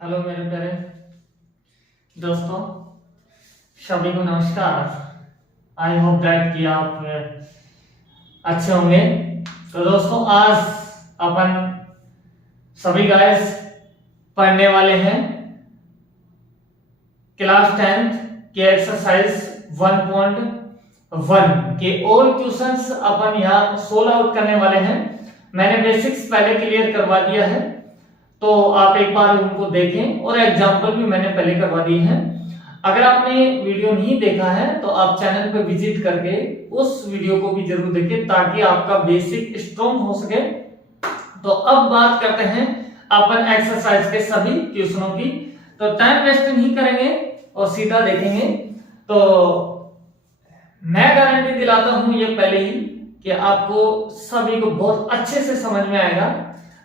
Hello मेरे प्यारे दोस्तों, सभी को नमस्कार। आई होप दैट कि आप अच्छे होंगे। तो दोस्तों, आज अपन सभी गाइस पढ़ने वाले हैं क्लास 10th के एक्सरसाइज 1.1 के ऑल क्वेश्चंस अपन यहाँ सोल्व आउट करने वाले हैं। मैंने बेसिक्स पहले क्लियर करवा दिया है, तो आप एक बार उनको देखें और एग्जाम्पल भी मैंने पहले करवा दिए हैं। अगर आपने वीडियो नहीं देखा है तो आप चैनल पर विजिट करके उस वीडियो को भी जरूर देखें ताकि आपका बेसिक स्ट्रॉन्ग हो सके। तो अब बात करते हैं अपन एक्सरसाइज के सभी क्वेश्चनों की। तो टाइम वेस्ट नहीं करेंगे और सीधा देखेंगे। तो मैं गारंटी दिलाता हूं ये पहले ही कि आपको सभी को बहुत अच्छे से समझ में आएगा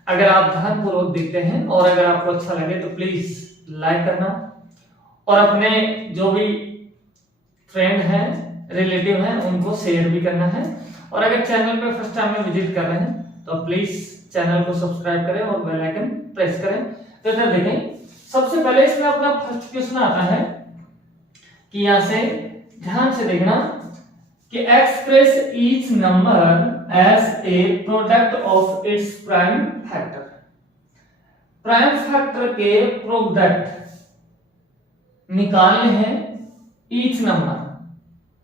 अगर आप ध्यानपूर्वक देखते हैं। और अगर आपको अच्छा लगे तो प्लीज लाइक करना और अपने जो भी फ्रेंड हैं, रिलेटिव हैं, उनको शेयर भी करना है। और अगर चैनल पे फर्स्ट टाइम में विजिट कर रहे हैं तो प्लीज चैनल को सब्सक्राइब करें और बेल आइकन प्रेस करें। तो इधर देखें, सबसे पहले इसमें अपना फर्स्ट क्वेश्चन आता है कि यहां से ध्यान से देखना कि express each number as a product of its prime factor। Prime factor के प्रोडक्ट निकालने हैं ईच नंबर,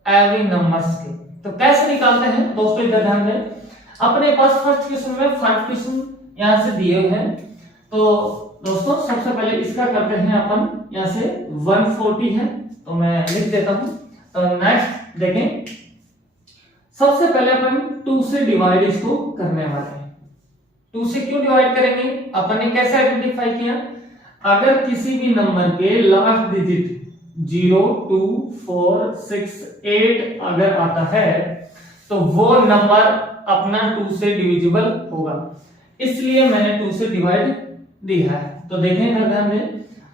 एवरी नंबर्स के। तो कैसे निकालते हैं दोस्तों, इधर ध्यान दें। अपने पास फर्स्ट क्वेश्चन में 5 क्वेश्चन यहां से दिए हुए हैं। तो दोस्तों सबसे पहले इसका करते हैं अपन, यहां से 140 है तो मैं लिख देता हूं। तो नेक्स्ट देखें, सबसे पहले अपन 2 से डिवाइड इसको करने वाले हैं। 2 से क्यों डिवाइड करेंगे, अपन ने कैसे आइडेंटिफाई किया, अगर किसी भी नंबर के लास्ट डिजिट 0, 2, 4, 6, 8 अगर आता है तो वो नंबर अपना 2 से डिविजिबल होगा, इसलिए मैंने 2 से डिवाइड दिया है। तो देखें ध्यान दें,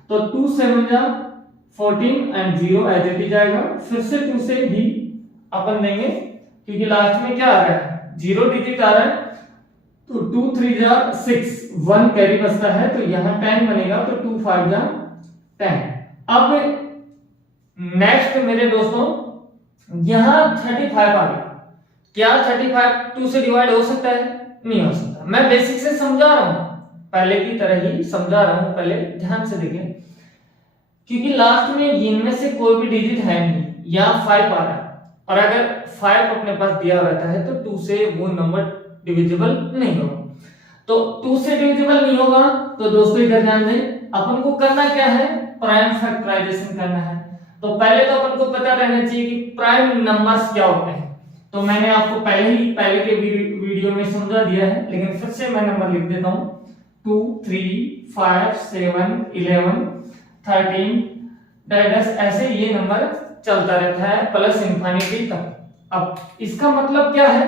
तो 2 7 जा 14 एंड 0 एज इट इज आएगा। फिर से 2 से ही अपन देंगे क्योंकि लास्ट में क्या आ रहा है, 0 डिजिट आ रहा है। तो 2 3 जा 6, 1 कैरी बचता है तो यहां 10 बनेगा। तो 2 5 जा 10। अब नेक्स्ट मेरे दोस्तों, यहां 35 आ गया। क्या 35 2 से डिवाइड हो सकता है? नहीं हो सकता। मैं बेसिक से समझा रहा हूं, पहले की तरह ही समझा रहा हूं, पहले ध्यान से देखें। क्योंकि लास्ट में इनमें से कोई भी डिजिट है नहीं, यहां 5 आ रहा है और अगर 5 अपने पास दिया रहता है तो 2 से वो नंबर डिविजिबल नहीं होगा। तो 2 से डिविजिबल नहीं होगा तो दोस्तों इधर ध्यान दें, अपन को करना क्या है, प्राइम फैक्टराइजेशन करना है। तो पहले तो अपन को पता रहना चाहिए कि प्राइम नंबर्स क्या होते हैं। तो मैंने आपको पहले के वीडियो में समझा दिया है, लेकिन फिर से मैं नंबर लिख देता हूं। 2 3 5 7 11 13 10 ऐसे ये नंबर चलता रहता है प्लस इंफिनिटी तक। अब इसका मतलब क्या है,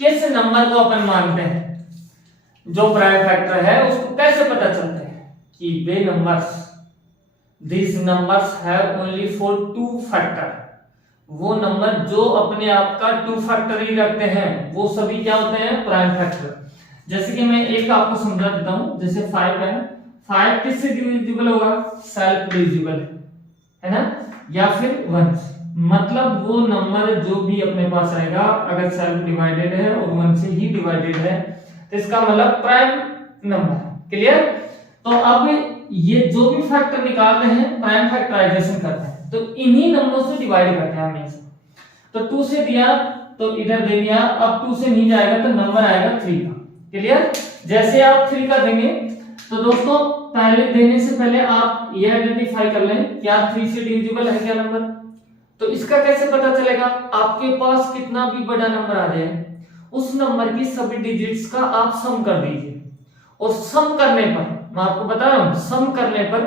किस नंबर को अपन मानते हैं जो प्राइम फैक्टर है, उसको कैसे पता चलता है कि वे numbers, this numbers have only for 2 factor. वो नंबर जो अपने आप का 2 फैक्टर ही रखते हैं वो सभी क्या होते हैं, प्राइम फैक्टर। जैसे कि मैं एक आपको समझा देता हूं, जैसे 5 है, 5 किससे डिविजिबल होगा, सेल्फ डिविजिबल है ना, या फिर 1 से। मतलब वो नंबर जो भी अपने पास आएगा अगर सेल्फ डिवाइडेड है और 1 से ही डिवाइडेड है तो इसका मतलब प्राइम नंबर। क्लियर। तो अब ये जो भी फैक्टर निकालते हैं प्राइम फैक्टराइजेशन करते हैं तो इन्हीं नंबरों से डिवाइड करते हैं हमेशा। तो 2 से दिया तो इधर दे दिया, अब 2 से नहीं जाएगा तो नंबर आएगा 3 का। क्लियर। जैसे आप 3 का देंगे तो दोस्तों पहले देने से पहले आप ये आइडेंटिफाई कर लें क्या 3 से डिविजिबल है क्या नंबर। तो इसका कैसे पता चलेगा, आपके पास कितना भी बड़ा नंबर आ जाए उस नंबर की सभी डिजिट्स का आप सम कर दीजिए, और सम करने पर मैं आपको बता रहा हूं, सम करने पर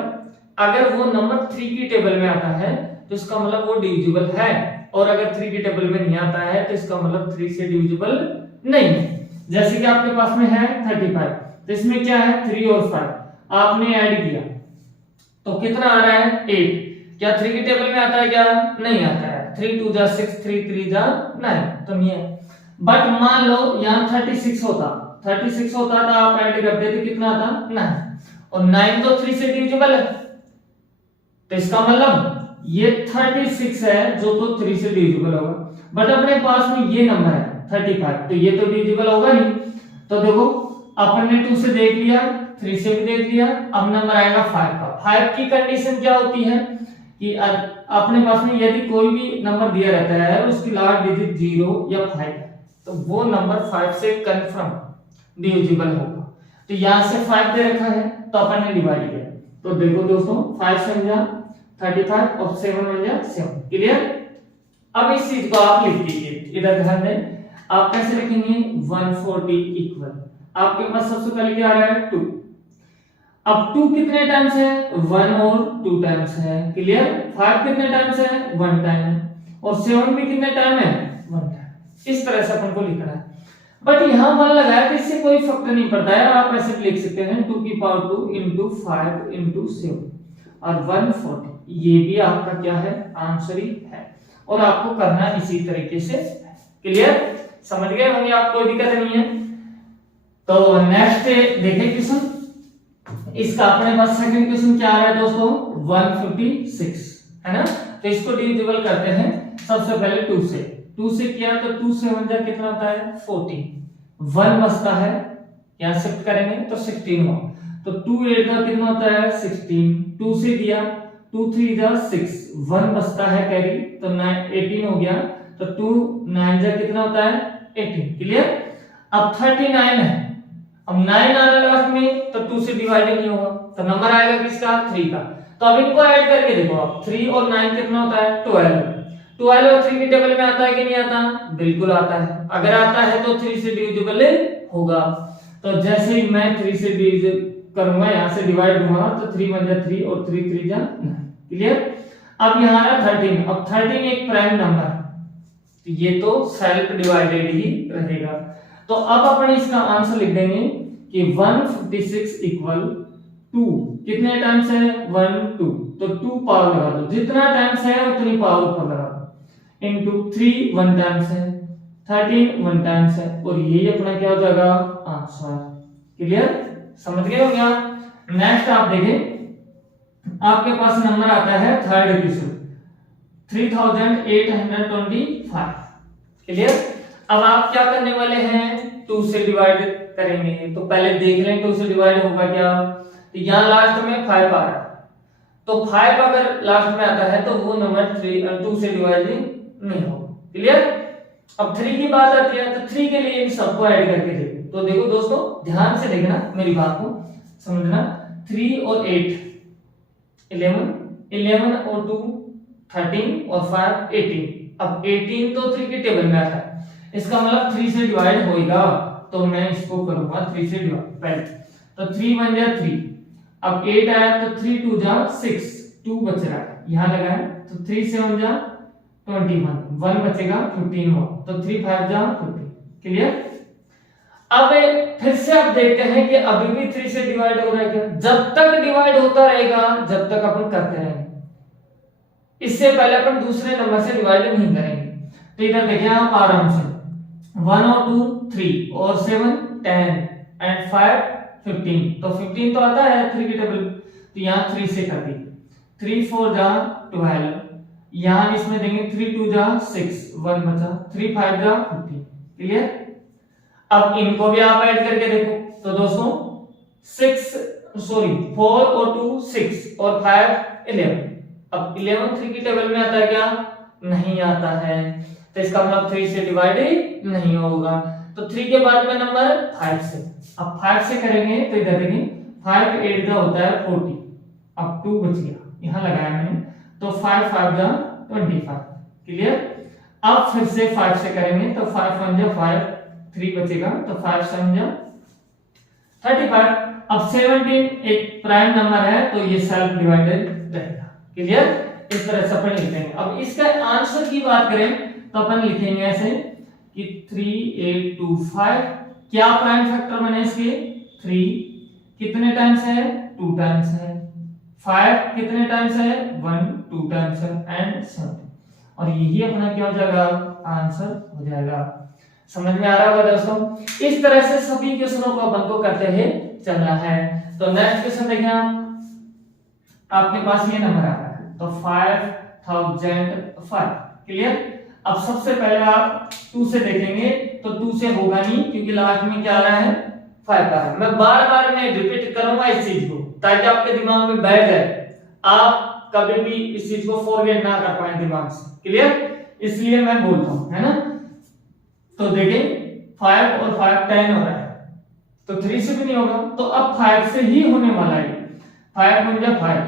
अगर वो नंबर 3 की टेबल में आता है तो इसका मतलब वो डिविजिबल है, और अगर 3 की टेबल में नहीं आता है तो इसका मतलब 3 से डिविजिबल नहीं है। जैसे कि आपके पास में है 35, तो इसमें क्या है 3 और 5 आपने ऐड किया तो कितना आ रहा है 8। क्या 3 की टेबल में आता है क्या, नहीं आता है। 3 2 जा 6, 3 3 जा 9, तो नहीं है। बट मान लो यहाँ 36 होता तो आप ऐड करते तो कितना आता 9, और 9 तो 3 से डिविजिबल है, तो इसका मतलब ये 36 है जो तो 3 से डिविजिबल होगा। बट अपने पास में ये नंबर है 35, तो ये तो डिविजिबल होगा नहीं। तो देखो अपन ने 2 से देख लिया, 3 से भी देख लिया, अब नंबर आएगा 5 का। 5 की कंडीशन क्या होती है कि अपने पास में यदि कोई भी नंबर दिया रहता है उसकी लास्ट डिजिट 0 या 5 है, तो वो नंबर 5 से कंफर्म डिविजिबल होगा। तो यहां से 5 दे रखा है तो अपन ने डिवाइड किया। तो देखो दोस्तों 5 से 35 और 7 बन गया 7। क्लियर? अब इस चीज को आप लिख दीजिए, इधर ध्यान दें। आप कैसे लिखेंगे? 140 इक्वल, आपके पास सबसे पहले क्या आ रहा है 2। अब 2 कितने टाइम्स है? 1 और 2 टाइम्स है। क्लियर? 5 कितने टाइम्स है? 1 टाइम है। और 7 भी कितने टाइम है? 1 टाइम। इस तरह से अपन को लिखना है। बट यहां 1 लगाया तो इससे कोई फर्क नहीं पड़ता है, आप ऐसे लिख सकते हैं 2 की पावर 2 into 5 into 7 और 140। ये भी आपका क्या है? आंसर ही है। और आपको करना इसी तरीके से। क्लियर? समझ गए होंगे आप, कोई दिक्कत नहीं है। तो नेक्स्ट देखें क्वेश्चन। इसका अपने पास सेकंड क्वेश्चन क्या आ रहा है दोस्तों? 156 है ना। तो इसको डिविजिबल करते हैं सबसे पहले 2 से। 2 से किया तो 2 से 1 जा कितना होता है? 14। 1 बचता है, यहां शिफ्ट करेंगे तो 16 हुआ। तो 2 8 का कितना होता है? 16। 2 से दिया 2 3 जा 6, 1 बचता है कैरी, तो 9 18 हो गया। तो 2 9 जा कितना होता है? 18। क्लियर? अब 39 है। अब 9 आना लास्ट में तो 2 से डिवाइड नहीं होगा, तो नंबर आएगा किसका? 3 का। तो अब इनको ऐड करके देखो आप, 3 और 9 कितना होता है? 12। 12 और 3 की टेबल में आता है कि नहीं आता? बिल्कुल आता है। अगर आता है तो 3 से डिविजिबल होगा। तो जैसे ही मैं 3 से डिविजिबल करूंगा, यहां से डिवाइड दूंगा, तो 3 1 जा 3 और 3 3 जा 9। क्लियर? अब यहां आ 13। अब 13 एक प्राइम नंबर, तो ये तो सेल्फ डिवाइडेड ही रहेगा। तो अब अपन इसका आंसर लिख देंगे कि 156 इक्वल 2 कितने टाइम्स है? 1 2, तो 2 पावर लगा दो, जितना टाइम्स है उतनी पावर ऊपर लगा दो, इनटू 3 1 टाइम्स है, 13 1 टाइम्स है, और यही अपना क्या हो जाएगा? आंसर। क्लियर? समझ गए होंगे आप। नेक्स्ट आप देखें, आपके पास नंबर आता है थर्ड क्वेश्चन 3825। क्लियर? अब आप क्या करने वाले हैं? 2 से डिवाइड करेंगे। तो पहले देख लें 2 से डिवाइड होगा क्या। तो यहाँ लास्ट में 5 आ रहा है, तो 5 अगर लास्ट में आता है तो वो नंबर 2 से डिवाइड नहीं होगा। क्लियर? अब 3 की बात आती है, तो 3 के लिए इन सबको ऐड करके देखो। तो देखो दोस्तों ध्यान से देखना, मेरी बात को समझना। 3 और 8 11, 11 और 2 13 और 5 18। अब 18 तो 3 की टेबल में आता है, इसका मतलब 3 से डिवाइड होएगा, तो मैं इसको करूंगा 3 से डिवाइड पहले। तो 3 1 जा 3, अब 8 आया तो 3 2 जा 6, 2 बच रहा है, यहां लगा है, तो 3 7 जा 21, 1 बचेगा 15 हुआ, तो 3 5 जा 15। क्लियर? अब फिर से आप देखते हैं कि अभी भी 3 से डिवाइड हो रहा है क्या? जब तक डिवाइड होता रहेगा जब तक अपन करते रहेंगे, इससे पहले अपन दूसरे नंबर से डिवाइड नहीं करेंगे। तो इधर देखिए आप आराम से 1 और 2 3 और 7 10 एंड 5 15, तो 15 तो आता है 3 की टेबल, तो यहाँ 3 से कर दी, 3 4 जा 12, यहाँ इसमें देंगे 3 2 जा 6, 1 बचा, 3 5 जा 15। क्लियर? अब इनको भी आप ऐड करके देखो, तो दोस्तों 4 और 2 6 और 5 11। अब 11 3 की टेबल में आता है क्या? नहीं आता है, तो इसका मतलब 3 से डिवाइड नहीं होगा। तो 3 के बाद में नंबर 5 से, अब 5 से करेंगे तो इधर देखिए 5 8 का होता है 40, अब 2 बच गया, यहां लगाया मैंने, तो 5 5 जा 25। क्लियर? अब फिर से 5 से करेंगे तो 5 1 जा 5, 3 बचेगा, तो 5 7 जा 35। अब 17 एक प्राइम नंबर है, तो ये सेल्फ डिवाइडेड रहेगा। क्लियर? इस तरह से अपन लिखते हैं। अब इसका आंसर की बात करें तो अपन लिखेंगे ऐसे कि 3 8 2 5, क्या प्राइम फैक्टर बने इसके? 3 कितने टाइम्स है? 2 टाइम्स है, 5 कितने टाइम्स है? 1 2 टाइम्स है, एंड 7, और यही अपना क्या हो जाएगा? आंसर हो जाएगा। समझ में आ रहा होगा दोस्तों? इस तरह से सभी क्वेश्चनों को अपन को करते हुए चलना है। तो नेक्स्ट क्वेश्चन देखें आप, आपके पास ये नंबर आ रहा है तो 5005। क्लियर। अब सबसे पहले आप 2 से देखेंगे तो 2 से होगा नहीं, क्योंकि लास्ट में क्या आ रहा है 5 आ रहा है। मैं बार बार मैं रिपीट करूंगा इस चीज को ताकि आपके दिमाग में बैठ जाए, आप कभी भी इस चीज को फॉरगेट ना कर पाए दिमाग से। क्लियर, इसलिए मैं बोलता हूं, है ना। तो देखें 5 और 5 10 हो रहा है, तो 3 से भी नहीं होगा, तो अब 5 से ही होने वाला है। 5 1 5,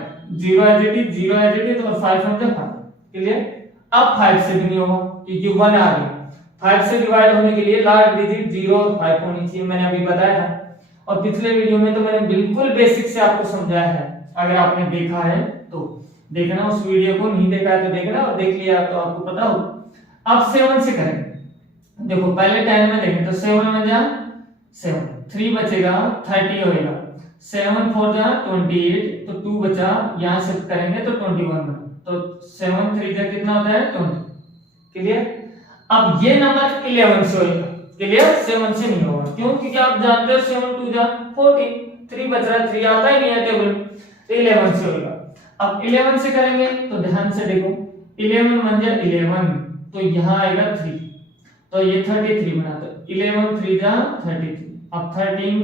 0 as it is, 0 as it is, और 5 1 5। क्लियर। अब 5 से भी नहीं होगा क्योंकि 1 आ गया। 5 से डिवाइड होने के लिए लास्ट डिजिट 0 और 5 होनी चाहिए, मैंने अभी बताया था। और पिछले वीडियो में तो मैंने बिल्कुल बेसिक से आपको समझाया है, अगर आपने देखा है तो देखना, उस वीडियो को नहीं देखा है तो देखना, और देख लिया तो आपको पता हो। अब 7 से करेंगे, देखो पहले 10 में देखें तो 7 में जा 7, 3 बचेगा 30 होएगा, 7 4 जा 28, तो 2 बचा, यहां शिफ्ट करेंगे तो 21 बना, तो 7 3 जा कितना होता है 20। क्लियर। अब ये नंबर 11 से होएगा। क्लियर, 7 से नहीं होगा, क्यों? क्योंकि आप जानते हो 7 2 जा 14, 3 बच रहा है, 3 आता ही नहीं है टेबल में, तो 11 से होएगा। अब 11 से करेंगे तो ध्यान से देखो, 11 1 जा 11, तो यहां आएगा 3, तो ये 33 बना, तो 11 3 जा 33। अब 13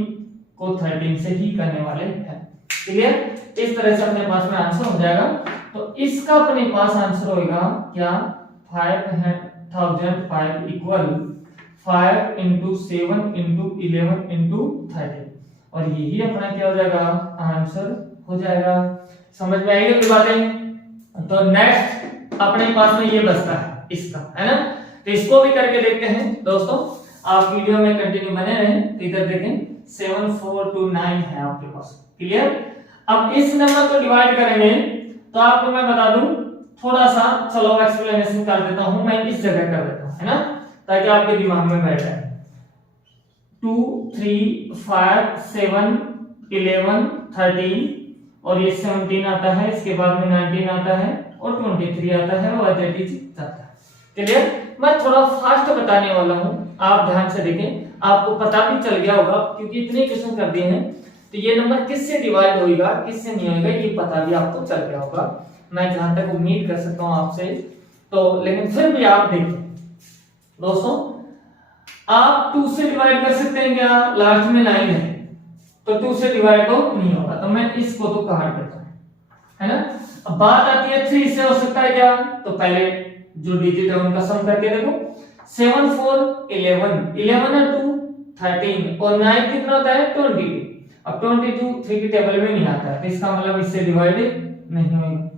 को 13 से ही करने वाले हैं। क्लियर, इस तरह से अपने पास में आंसर हो जाएगा। तो इसका अपने पास आंसर होगा क्या, 5005 इक्वल 5 into 7 into 11 into 13, और यही अपना क्या हो जाएगा, आंसर हो जाएगा। समझ में आई ये बातें। तो नेक्स्ट अपने पास में ये बचता है इसका, है ना। तो इसको भी करके देखते हैं दोस्तों, आप वीडियो में कंटिन्यू बने रहें। तो इधर देखें 7429 है आपके पास। क्लियर। अब इस नंबर को डिवाइड करेंगे तो आपको मैं बता दूं, थोड़ा सा चलो एक्सप्लेनेशन कर देता हूं, मैं इस जगह कर देता हूं, है ना, ताकि आपके दिमाग में बैठ जाए। 2 3 5 7 11 13, और ये 17 आता है, इसके बाद में 19 आता है, और 23 आता है, और 30 जाता है। क्लियर। मैं थोड़ा फास्ट बताने वाला हूं, आप ध्यान से देखें, आपको पता भी चल गया होगा क्योंकि इतने क्वेश्चन कर दिए हैं। तो ये नंबर किससे डिवाइड होगा किससे नहीं होगा ये पता भी आपको चल गया होगा, मैं जहां तक उम्मीद कर सकता हूं आपसे। तो लेकिन फिर भी आप देखें दोस्तों, आप 2 से डिवाइड कर सकते हैं क्या, लास्ट में 9 है, तो 2 से डिवाइड तो नहीं होगा, तो मैं इसको तो काट देता हूं, है ना। अब बात आती है 3 से हो सकता है क्या, तो पहले जो डिजिट है उनका सम करके देखो। 7 4 11, 11 और 2 13, और 9 कितना होता है 22। अब 22 3 की टेबल में नहीं आता है, तो इसका मतलब इससे डिवाइड नहीं होगा।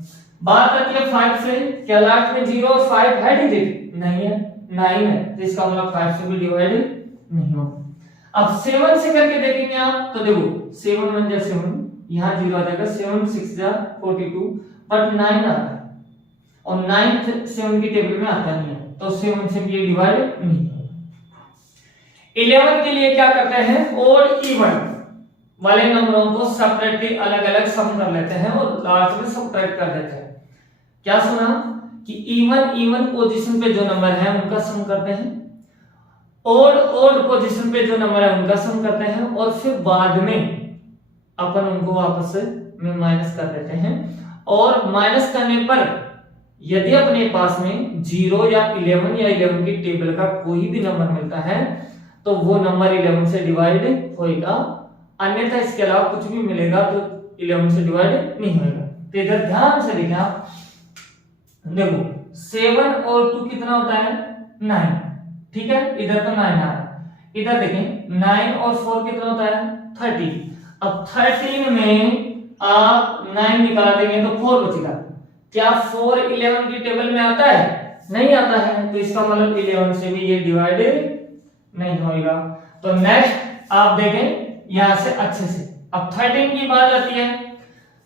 बात आती है 5 से, क्या लास्ट में 0 और 5 है डिजिट, नहीं है, 9 है, तो इसका मतलब 5 से भी डिवाइड नहीं होगा। अब 7 से करके देखेंगे आप, तो देखो 7 1 जा 7, यहां 0 आ जाएगा, 7 6 जा 42, बट 9 आता है, और 9 7 की टेबल में आता नहीं है, तो 7 से भी डिवाइड नहीं होगा। 11 के लिए क्या करते हैं, ओड इवन वाले नंबरों को सेपरेटली अलग अलग सम कर लेते हैं और लास्ट में सबट्रैक्ट कर देते हैं। क्या सुना कि इवन पोजीशन पे जो नंबर है उनका सम करते हैं, ओड पोजीशन पे जो नंबर है उनका सम करते हैं, और फिर बाद में अपन उनको आपस में माइनस कर देते हैं। और माइनस करने पर यदि अपने पास में 0 या 11 या 11 की टेबल का कोई भी नंबर मिलता है तो वो नंबर 11 से डिवाइड होएगा, अन्यथा इसके अलावा कुछ भी मिलेगा तो 11 से डिवाइड नहीं होएगा। तो इधर ध्यान से देखना, देखो 7 और 2 कितना होता है 9, ठीक है, इधर तो 9 आ रहा है। इधर देखें 9 और 4 कितना होता है 13। अब 13 में आप 9 निकाल देंगे तो 4 बचेगा। क्या 4 11 की टेबल में आता है, नहीं आता है, तो इसका मतलब 11 से भी ये डिवाइड नहीं होएगा। तो नेक्स्ट आप देखें यहां से अच्छे से, अब 13 की बात आती है,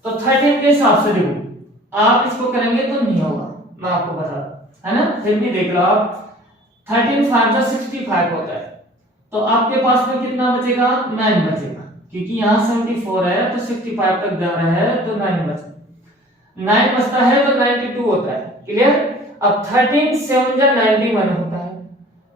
तो 13 के हिसाब से देखो आप इसको करेंगे तो नहीं होगा, मैं आपको बता दूं, है ना। फिर भी देख लो आप, 13 5 जा 65 होता है, तो आपके पास में कितना बचेगा 9 बचेगा, क्योंकि यहाँ 74 है तो 65 तक जा रहा है, तो 9 बचेगा, 9 बचता है तो 92 होता है। क्लियर। अब 13 7 जा 91 होता है,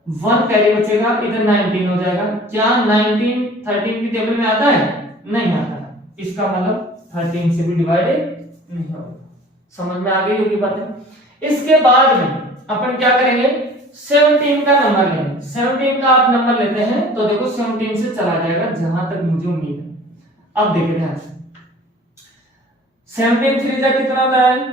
1 कैरी बचेगा, इधर 19 हो जाएगा। क्या 19 13 की टेबल में आता है, नहीं आता है, इसका मतलब 13 से भी डिवाइडेड नहीं होगा। समझ में आ गई होगी बातें। इसके बाद में अपन क्या करेंगे, 17 का नंबर लेंगे। 17 का आप नंबर लेते हैं तो देखो 17 से चला जाएगा जहां तक मुझे उम्मीद है। अब देखिए ध्यान से, 17 3 जा कितना होता है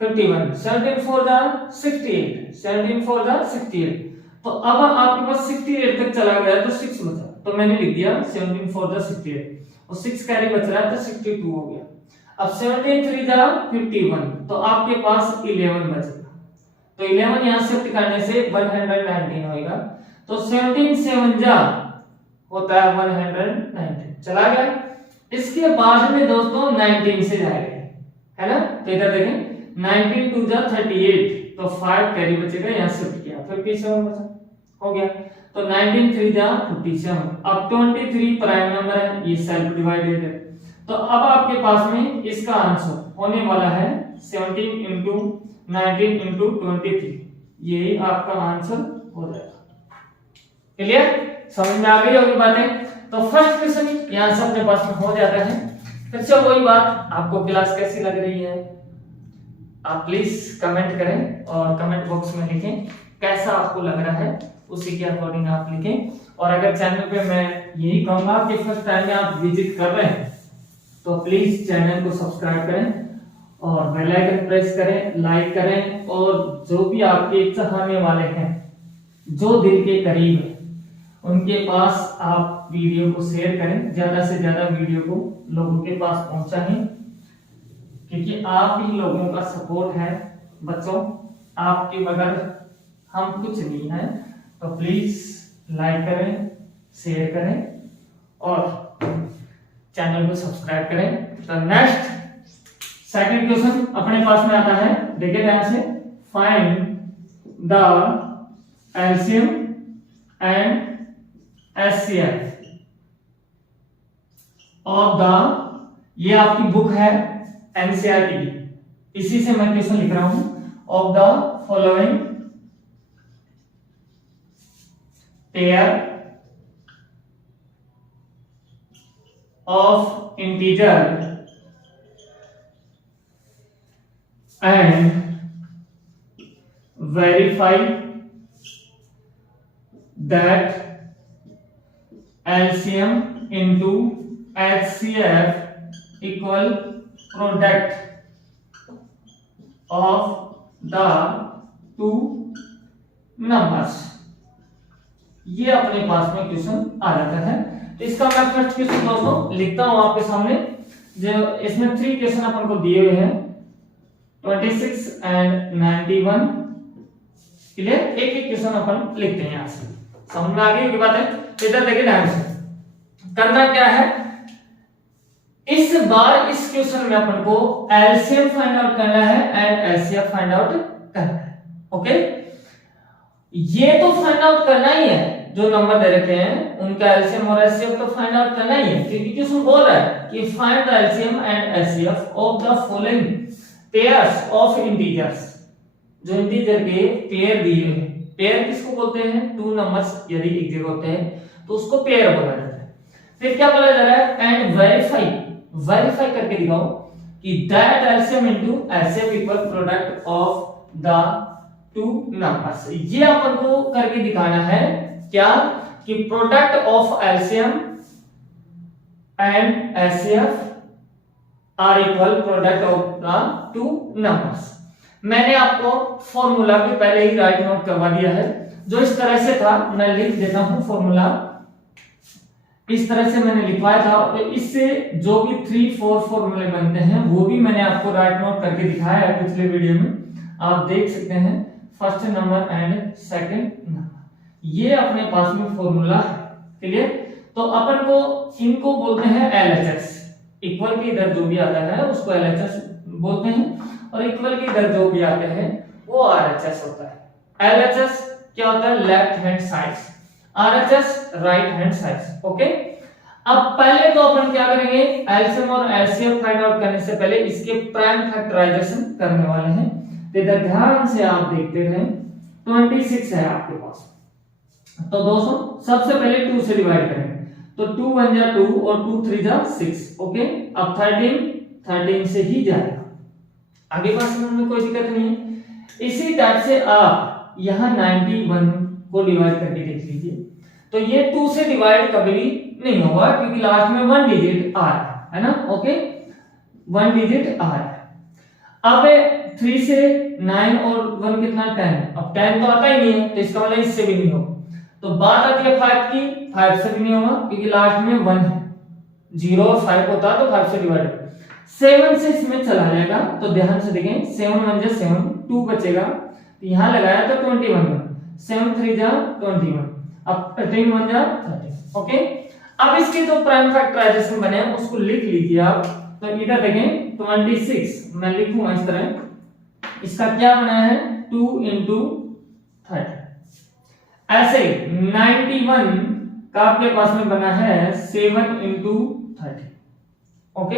51, 17 4 जा 68, 17 4 जा 68। तो अब आपके पास 68 तक चला गया तो 6 बचा, तो मैंने लिख दिया 17 4 जा 68 और 6 कैरी बच रहा है तो 62 हो गया। अब 17 3 जा 51, तो आपके पास 11 बचेगा। तो 11 यहां शिफ्ट करने से 119 होगा। तो 17 7 जा होता है 119, चला गया। इसके बाद में दोस्तों 19 से जाएगा, है ना। तो इधर देखें 19 2 जा 38, तो 5 कैरी बचेगा, यहां शिफ्ट किया 57 बचा, हो गया। तो 19 3 जा 57। अब 23 प्राइम नंबर है, ये सेल्फ डिवाइडेड है। तो अब आपके पास में इसका आंसर होने वाला है 17 इंटू 19 इंटू 23, यही आपका आंसर हो जाएगा। क्लियर, समझ में आ गई होगी बातें। तो फर्स्ट क्वेश्चन यहां से अपने पास में हो जाता है। फिर से वही बात, आपको क्लास कैसी लग रही है आप प्लीज कमेंट करें और कमेंट बॉक्स में लिखें कैसा आपको लग रहा है, उसी के अकॉर्डिंग आप लिखें। और अगर चैनल पे मैं यही कहूंगा कि फर्स्ट टाइम में आप विजिट कर रहे हैं तो प्लीज चैनल को सब्सक्राइब करें और बेल आइकन प्रेस करें, लाइक करें, और जो भी आपके चाहने वाले हैं, जो दिल के करीब है, उनके पास आप वीडियो को शेयर करें, ज्यादा से ज्यादा वीडियो को लोगों के पास पहुंचाएं, क्योंकि आप ही लोगों का सपोर्ट है बच्चों, आपके बगैर हम कुछ नहीं है। तो प्लीज लाइक करें, शेयर करें और चैनल को सब्सक्राइब करें। तो नेक्स्ट सेकंड क्वेश्चन अपने पास में आता है, देखिए ध्यान से, find the LCM and HCF of the, ये आपकी बुक है NCERT की, इसी से मैं क्वेश्चन लिख रहा हूं, of the following pair of integer and verify that LCM into HCF equal product of the two numbers। ये अपने पास में क्वेश्चन आ जाता है। तो इसका मैं फर्स्ट क्वेश्चन दोस्तों लिखता हूं आपके सामने, जो इसमें 3 क्वेश्चन अपन को दिए हुए हैं, 26 एंड 91। क्लियर, एक एक क्वेश्चन अपन लिखते हैं यहां से, समझ में आ गई होगी बात है। इधर देखिए ध्यान से, करना क्या है, इस बार इस क्वेश्चन में अपन को एलसीएम फाइंड आउट करना है एंड एचसीएफ फाइंड आउट करना है। ओके, ये तो फाइंड आउट करना ही है, जो नंबर दे रखे हैं उनका एलसीएम और एचसीएफ तो फाइंड आउट करना ही है, क्योंकि क्वेश्चन बोल रहा है कि find the LCM and HCF of the following pairs of integers, जो इंटीजर के पेयर दिए हैं। पेयर किसको बोलते हैं, 2 नंबर्स यदि एक जगह होते हैं तो उसको पेयर बोला जाता है। फिर क्या बोला जा रहा है, एंड वेरीफाई करके दिखाओ कि that LCM into HCF equal product of the 2 numbers. ये अपन को करके दिखाना है क्या, कि product of LCM and HCF are equal product of the 2 numbers. मैंने आपको फॉर्मूला भी पहले ही राइट नोट करवा दिया है, जो इस तरह से था, मैं लिख देता हूं फॉर्मूला, इस तरह से मैंने लिखवाया था। और इससे जो भी 3-4 फॉर्मूले बनते हैं वो भी मैंने आपको राइट नोट करके दिखाया है पिछले वीडियो में, आप देख सकते हैं, first number and second number, ये अपने पास में फॉर्मूला है। क्लियर, तो अपन को इनको बोलते हैं LHS, इक्वल के इधर जो भी आता है उसको LHS बोलते हैं, और इक्वल के इधर जो भी आते हैं वो RHS होता है। LHS क्या होता है, left hand side, RHS right hand side. Okay, अब पहले तो अपन क्या करेंगे, एलसीएम और एचसीएफ फाइंड आउट करने से पहले इसके प्राइम फैक्टराइजेशन करने वाले हैं। तो इधर ध्यान से आप देखते रहें, 26 है आपके पास, तो दोस्तों सबसे पहले 2 से डिवाइड करेंगे। तो 2 1 जा 2 और 2 3 जा 6। ओके, अब 13 से ही जाएगा, आगे पास में कोई दिक्कत नहीं है। इसी टाइप से आप यहाँ 91 को डिवाइड करके देख लीजिए, तो ये 2 से डिवाइड कभी भी नहीं होगा क्योंकि लास्ट में 1 डिजिट आ रहा है ना। ओके, 1 डिजिट आ रहा है। अब 3 से 9 और 1 कितना 10, अब 10 तो आता ही नहीं है तो इसका मतलब इससे भी नहीं होगा। तो बात आती है 5 की, 5 से भी नहीं होगा क्योंकि लास्ट में 1 है, 0 और 5 होता तो 5 से डिवाइड। 7 से इसमें चला जाएगा, तो ध्यान से देखें, 7 1 जा 7, 2 बचेगा, तो यहां लगाया तो 21, 7 3 जा 21, अब 13 1 जा 30। ओके, अब इसके जो प्राइम फैक्टराइजेशन बने हैं उसको लिख लीजिए आप। तो इधर देखें 26 मैं लिखूंगा इस तरह, इसका क्या बना है 2 into 30। ऐसे 91 का आपके पास में बना है 7 into 30। ओके,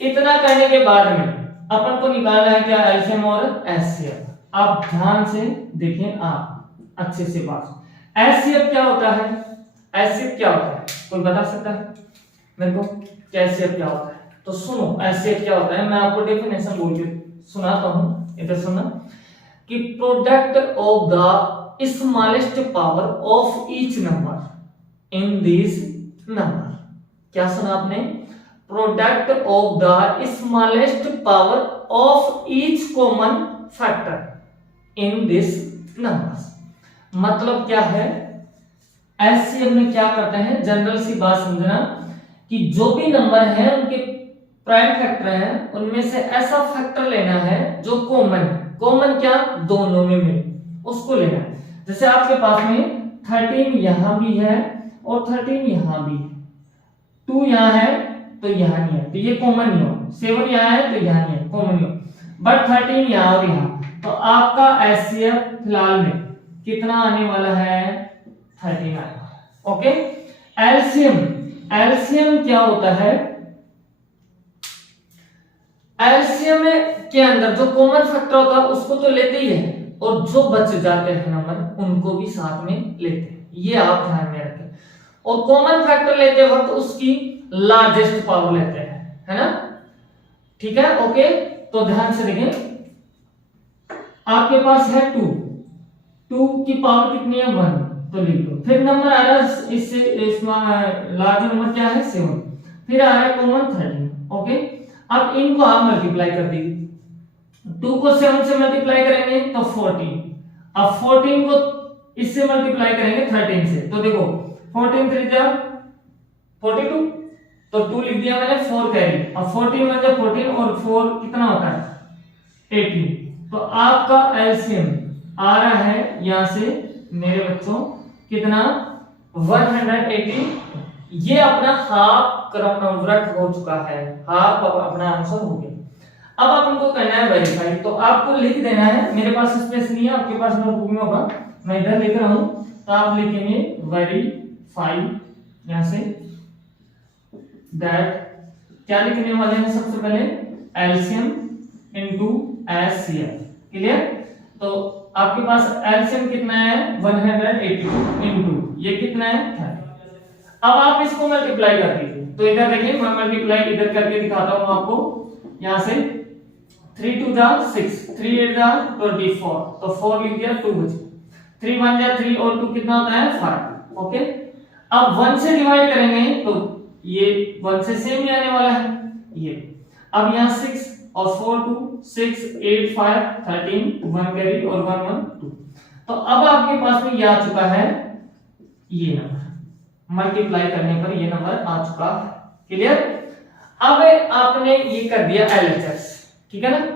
इतना करने के बाद में अपन को निकालना है क्या एलसीएम और एचसीएफ। आप ध्यान से देखें, आप अच्छे से बात, एचसीएफ क्या होता है, एचसीएफ क्या होता है, कोई बता सकता है मेरे को क्या एचसीएफ क्या होता है? तो सुनो एचसीएफ क्या होता है, मैं आपको डेफिनेशन बोल के सुनाता हूं, इधर सुनना कि product of the smallest power of each number in this number. क्या सुना आपने? Product of the smallest power of each common factor in this numbers. मतलब क्या है, एचसीएफ में क्या करते हैं, जनरल सी बात समझना कि जो भी नंबर है उनके प्राइम फैक्टर है, उनमें से ऐसा फैक्टर लेना है जो कॉमन है। कॉमन क्या, दोनों में मिले, उसको लेना है। जैसे आपके पास में 13 यहां भी है और 13 यहां भी है, 2 यहां है तो यहां नहीं है, तो ये कॉमन नहीं हो। 7 यहां है तो यहां नहीं है, कॉमन नहीं हो। बट 13 यहां और यहां, तो आपका एचसीएफ फिलहाल में कितना आने वाला है, 13 आएगा। ओके, एलसीएम, एलसीएम क्या होता है, एलसीएम के अंदर जो कॉमन फैक्टर होता है उसको तो लेते ही है, और जो बच जाते हैं नंबर उनको भी साथ में लेते हैं, ये आप ध्यान में रखें। और कॉमन फैक्टर लेते वक्त उसकी लार्जेस्ट पावर लेते हैं, है ना, ठीक है। ओके, तो ध्यान से देखें, आपके पास है 2 की पावर कितनी है 1, तो लिख लो। फिर नंबर आ रहा है इससे लार्ज नंबर क्या है 7, फिर आ रहा है कॉमन 13। ओके, अब इनको आप मल्टीप्लाई कर दीजिए, 2 को 7 से मल्टीप्लाई करेंगे तो 14, अब 14 को इससे मल्टीप्लाई करेंगे 13 से, तो देखो 14 3 जा 42, तो 2 लिख दिया मैंने, 4 कैरी, अब 14 1 जा 14 और 4 कितना होता है 18। तो आपका एलसीएम आ रहा है यहां से मेरे बच्चों कितना 180। ये अपना हाफ कन्वर्ट हो चुका है, हाफ अपना आंसर हो गया। अब आप इनको करना है वेरीफाई, तो आपको लिख देना है, मेरे पास स्पेस नहीं है, आपके पास नोटबुक में होगा, मैं इधर लिख रहा हूं, तो आप लिखेंगे वेरीफाई यहां से दैट, क्या लिखने वाले हैं सबसे पहले एलसीएम इनटू एचसीएफ। क्लियर? तो आपके पास एलसीएम कितना है 182 इनटू ये कितना है 30। अब आप इसको मल्टीप्लाई कर दीजिए, तो इधर देखिए मैं मल्टीप्लाई इधर करके दिखाता हूं आपको, यहां से 3 2 जा 6, 3 8 जा 24, तो 4 लिख दिया, 2 बचे, 3 1 जा 3 और 2 कितना होता है 5। ओके, अब 1 से डिवाइड करेंगे तो ये 1 से सेम ही आने वाला है ये। अब यहां 6 और 4 2 6 8 5 13 1 कैरी और 1 1 2, तो अब आपके पास में ये आ चुका है, ये नंबर मल्टीप्लाई करने पर ये नंबर आ चुका है। क्लियर? अब आपने ये कर दिया एलएचएस, ठीक है ना।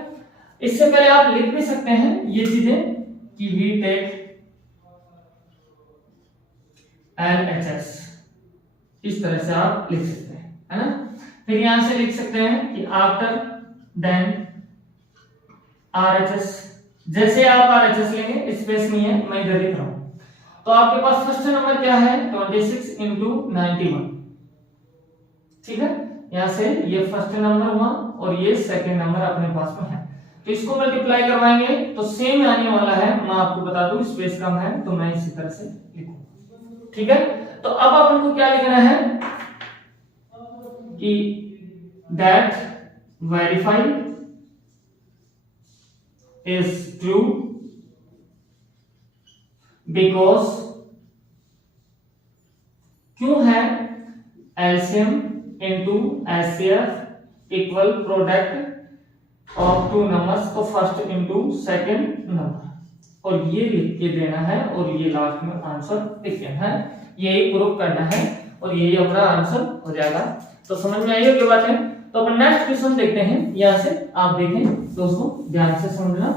इससे पहले आप लिख भी सकते हैं ये चीजें कि वी टेक एलएचएस, इस तरह से आप लिख सकते हैं, है ना। फिर यहां से लिख सकते हैं कि आफ्टर देन आरएचएस, जैसे आप आरएचएस लेंगे, स्पेस नहीं है, मैं इधर लिख रहा हूं। तो आपके पास फर्स्ट नंबर क्या है 26 into 91, ठीक है। यहां से ये फर्स्ट नंबर हुआ और ये सेकंड नंबर अपने पास में है, तो इसको मल्टीप्लाई करवाएंगे तो सेम आने वाला है। मैं आपको बता दूं स्पेस कम है तो मैं इसी तरह से लिखूंगा, ठीक है। तो अब अपन को क्या लिखना है कि that verify is true because क्यों है LCM into HCF equal product of two numbers, तो फर्स्ट इंटू सेकंड नंबर, और ये लिख के देना है और ये लास्ट में आंसर लिख देना है, यही प्रूफ करना है और यही अपना आंसर हो जाएगा। तो समझ में आई होगी बात है। तो अपन नेक्स्ट क्वेश्चन देखते हैं, यहां से आप देखें दोस्तों, ध्यान से समझना।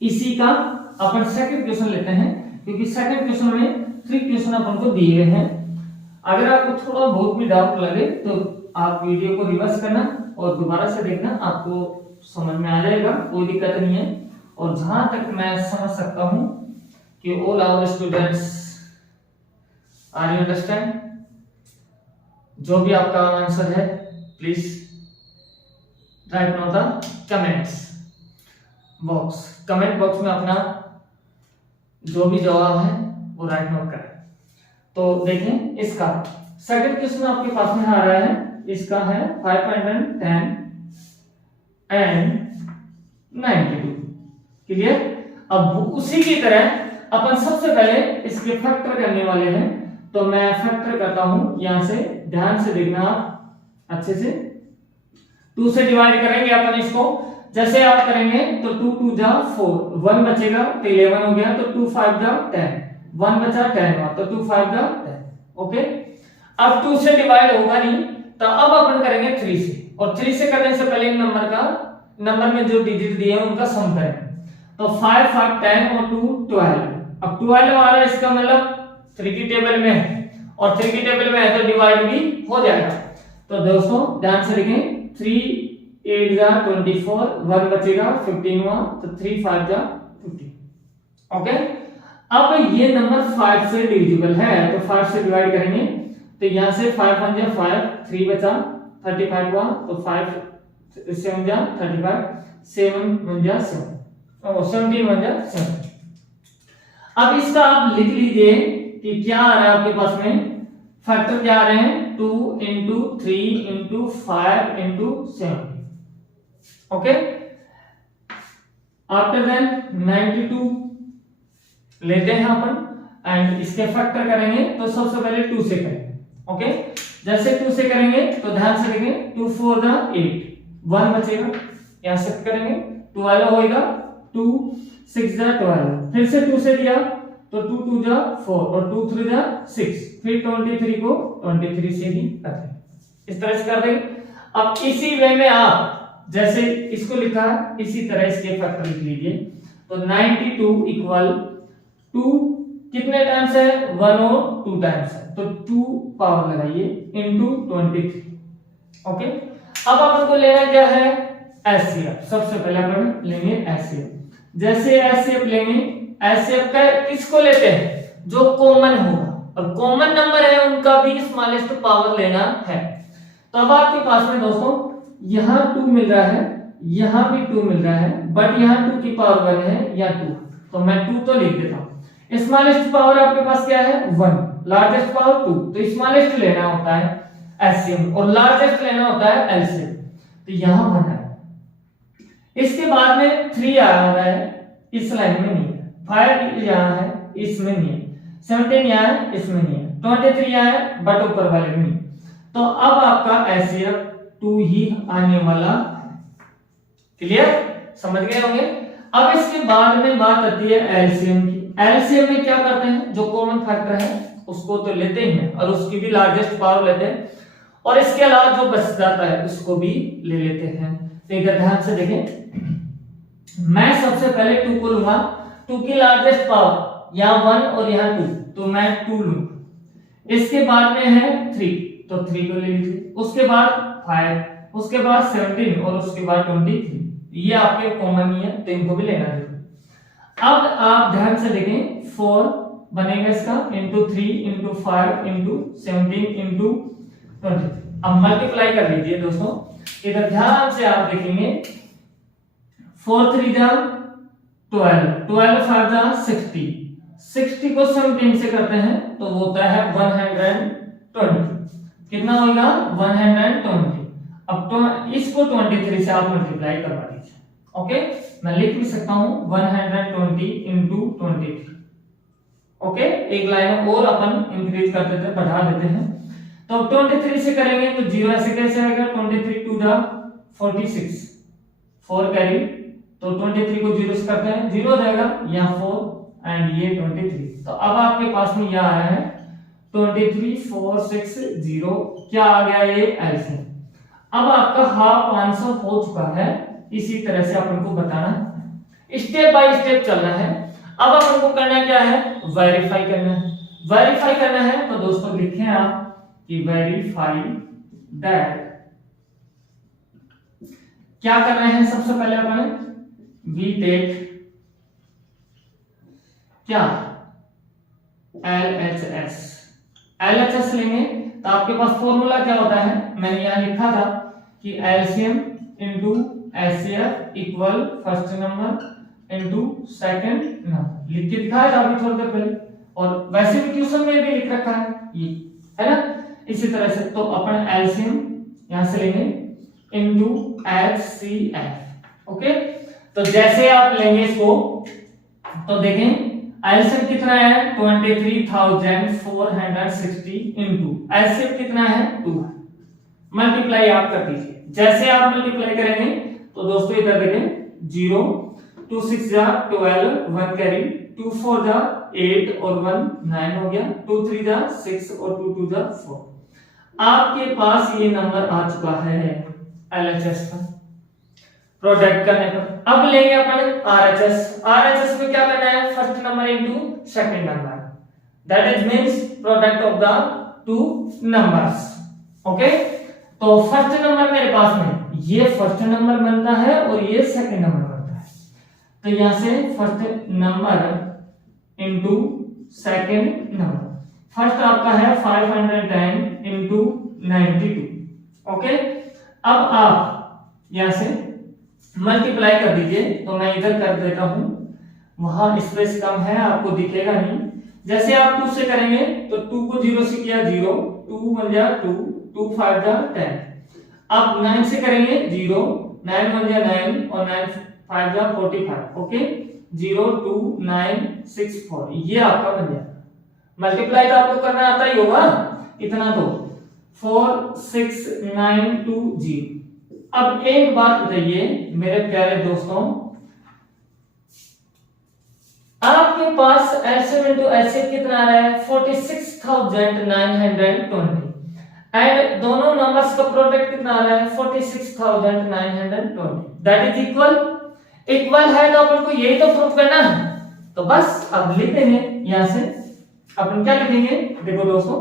इसी का अपन सेकंड क्वेश्चन लेते हैं, क्योंकि सेकंड क्वेश्चन में 3 क्वेश्चन अपन को दिए गए हैं। अगर आपको थोड़ा बहुत भी डाउट लगे तो आप वीडियो को रिवर्स करना और दोबारा से देखना, आपको समझ में आ जाएगा, कोई दिक्कत नहीं है। और जहां तक मैं समझ सकता हूं कि all our students are you understand, जो भी आपका आंसर है please write now the comments box, comment box में अपना जो भी जवाब है वो राइट नोट करें। तो देखें इसका सेकंड क्वेश्चन आपके पास में आ रहा है, इसका है 510 एंड 92, क्लियर। अब उसी की तरह अपन सबसे पहले इसके फैक्टर करने वाले हैं, तो मैं फैक्टर करता हूं, यहां से ध्यान से देखना आप अच्छे से। 2 से डिवाइड करेंगे अपन इसको, जैसे आप करेंगे तो 2 2 जा 4, 1 बचेगा तो 11 हो गया, तो 2 5 जा 10, 1 बचा 10 हुआ, तो 2 5 जा 10, ओके। अब 2 से डिवाइड होगा नहीं, तो अब अपन करेंगे 3 से, और 3 से करने से पहले नंबर में जो डिजिट दिए हैं उनका सम करें। तो 5 5 10 और 2 12, अब 12 आ रहा है, इसका मतलब 3 की टेबल में है, और 3 की टेबल में है तो डिवाइड भी हो जाएगा। तो दोस्तों ध्यान से देखें, 3 8 जा 24, 1 बचेगा 15 हुआ, तो 3 5 जा 15, ओके। अब ये नंबर 5 से डिविजिबल है, तो 5 से डिवाइड करेंगे, तो यहां से 5 1 जा 5, 3 बचा 35 हुआ, तो 5 7 जा 35, 7 1 जा 7, 17 1 जा 7। अब इसका आप लिख लीजिए कि क्या आ रहा है आपके पास में, फैक्टर क्या आ रहे हैं, 2 into 3 into 5 into 7, okay. After then 92 लेते हैं अपन, एंड इसके फैक्टर करेंगे तो सबसे पहले 2 से करेंगे, ओके। जैसे 2 से करेंगे तो ध्यान से देखें, 2 4 जा 8, 1 बचेगा, यहां शिफ्ट करेंगे, 12 होएगा, 2 6 जा 12, फिर से 2 से दिया तो 2 2 जा 4 और 2 3 जा 6, फिर 23 को 23 से ही करते हैं, इस तरह से कर देंगे। अब इसी वे में आप जैसे इसको लिखा है इसी तरह इसके फैक्टर लिख लीजिए। तो 92 इक्वल 2 कितने टाइम्स है, 1 और 2 टाइम्स है, तो 2 पावर लगाइए इनटू 23, ओके। अब अपन को लेना क्या है, एचसीएफ। सबसे पहले अपन लेंगे एचसीएफ। जैसे एचसीएफ लेंगे, एचसीएफ का किसको लेते हैं, जो कॉमन होगा, और कॉमन नंबर है उनका भी स्मॉलेस्ट पावर लेना है। तो अब आपके पास में दोस्तों यहां 2 मिल रहा है, यहां भी 2 मिल रहा है, बट यहां 2 की पावर 1 है या 2, तो मैं 2 तो लिख देता हूं। स्मॉलेस्ट पावर आपके पास क्या है, 1, लार्जेस्ट पावर 2, तो स्मॉलेस्ट लेना होता है एचसीएम और लार्जेस्ट लेना होता है एलसीएम, तो यहां 1 है। इसके बाद में 3 आ रहा है, इस लाइन में नहीं है, 5 यहां है, इसमें नहीं है, 17 यहां है, इसमें नहीं है, 23 यहां है, बट ऊपर वाले में नहीं। तो अब आपका एचसीएफ 2 ही आने वाला है, क्लियर, समझ गए होंगे। अब इसके बाद में बात आती है एलसीएम की। एलसीएम में क्या करते हैं, जो कॉमन फैक्टर है उसको तो लेते ही हैं और उसकी भी लार्जेस्ट पावर लेते हैं, और इसके अलावा जो बच जाता है उसको भी ले लेते हैं। तो इधर ध्यान से देखें, मैं सबसे पहले 2 को लूंगा, 2 की लार्जेस्ट पावर यहाँ 1 और यहाँ 2, तो मैं 2 लूंगा। इसके बाद में है 3, तो 3 को ले लीजिए, उसके बाद 5, उसके बाद 17 और उसके बाद 23, ये आपके कॉमन ही है, तो इनको भी लेना है। अब आप ध्यान से देखें, 4 बनेगा इसका इंटू 3 इंटू 5 इंटू 17 इंटू 23। अब मल्टीप्लाई कर लीजिए दोस्तों, इधर ध्यान से आप देखेंगे, 4 3 जा 12, 12 5 जा 60, 60 को 17 से करते हैं तो वो होता है 120, कितना होगा 120। अब तो इसको 23 से आप मल्टीप्लाई करवा दीजिए। ओके, मैं लिख भी सकता हूं 120 इंटू 23। ओके, एक लाइन और अपन इंक्रीज कर देते हैं, बढ़ा देते हैं। तो 23 से करेंगे तो 0 ऐसे कैसे आएगा, 23 टू द 46, 4 कैरी, तो 23 को 0 से करते हैं, 0 जाएगा, यहाँ 4 एंड ये 23। तो अब आपके पास में यह आया है 23 4 6 0, क्या आ गया ये एलसीएम। अब आपका हाफ आंसर हो चुका है। इसी तरह से अपन को बताना है, स्टेप बाय स्टेप चलना है। अब अपन को करना क्या है, वेरीफाई करना है। वेरीफाई करना है तो दोस्तों लिखें आप कि वेरीफाई दैट, क्या कर रहे हैं, सबसे पहले अपन वी टेक क्या LHS, LHS लेंगे तो आपके पास फॉर्मूला क्या होता है, मैंने यहां लिखा था कि LCM into HCF equal first number into second number, लिख के दिखाया था अभी थोड़ी देर पहले, और वैसे भी ट्यूशन में भी लिख रखा है ये, है ना। इसी तरह से तो अपन एलसीएम यहां से लेंगे इंटू एचसीएफ। ओके, तो जैसे आप लेंगे इसको तो देखें एलसीएम कितना है 23,460 इंटू एचसीएफ कितना है 2, मल्टीप्लाई आप कर दीजिए। जैसे आप मल्टीप्लाई करेंगे तो दोस्तों इधर देखें 0 2 6 जा 12, 1 कैरी, 2 4 जा 8 और 1 9 हो गया, 2 3 जा 6 और 2 2 जा 4। आपके पास ये नंबर आ चुका है एलएचएस का प्रोडक्ट करने पर। अब लेंगे अपन आरएचएस। आरएचएस में क्या करना है, first number into second number, that is means product of the two numbers. Okay, तो फर्स्ट नंबर मेरे पास में ये फर्स्ट नंबर बनता है और ये सेकंड नंबर बनता है, तो यहां से first number into second number. First आपका है 510 इंटू 92। ओके, अब आप यहां से मल्टीप्लाई कर दीजिए, तो मैं इधर कर देता हूं, वहां स्पेस कम है आपको दिखेगा नहीं। जैसे आप 2 से करेंगे तो 2 को 0 से किया 0, 2 1 जा 2, 2 5 जा 10। अब 9 से करेंगे 0, 9 1 जा 9 और 9 5 जा 45। ओके, 0 2 9 6 4, ये आपका बन जाएगा। मल्टीप्लाई तो आपको करना आता ही होगा, इतना तो 4 6 9 2 0। अब एक बात बताइए मेरे प्यारे दोस्तों, आपके पास एलसीएम इनटू एचसीएफ कितना आ रहा है 46,920 एंड दोनों नंबर्स का प्रोडक्ट कितना आ रहा है 46,920, दैट इज इक्वल। इक्वल है तो अपन को यही तो प्रूफ करना है, तो बस अब लिख देंगे। यहां से अपन क्या लिखेंगे, देखो दोस्तों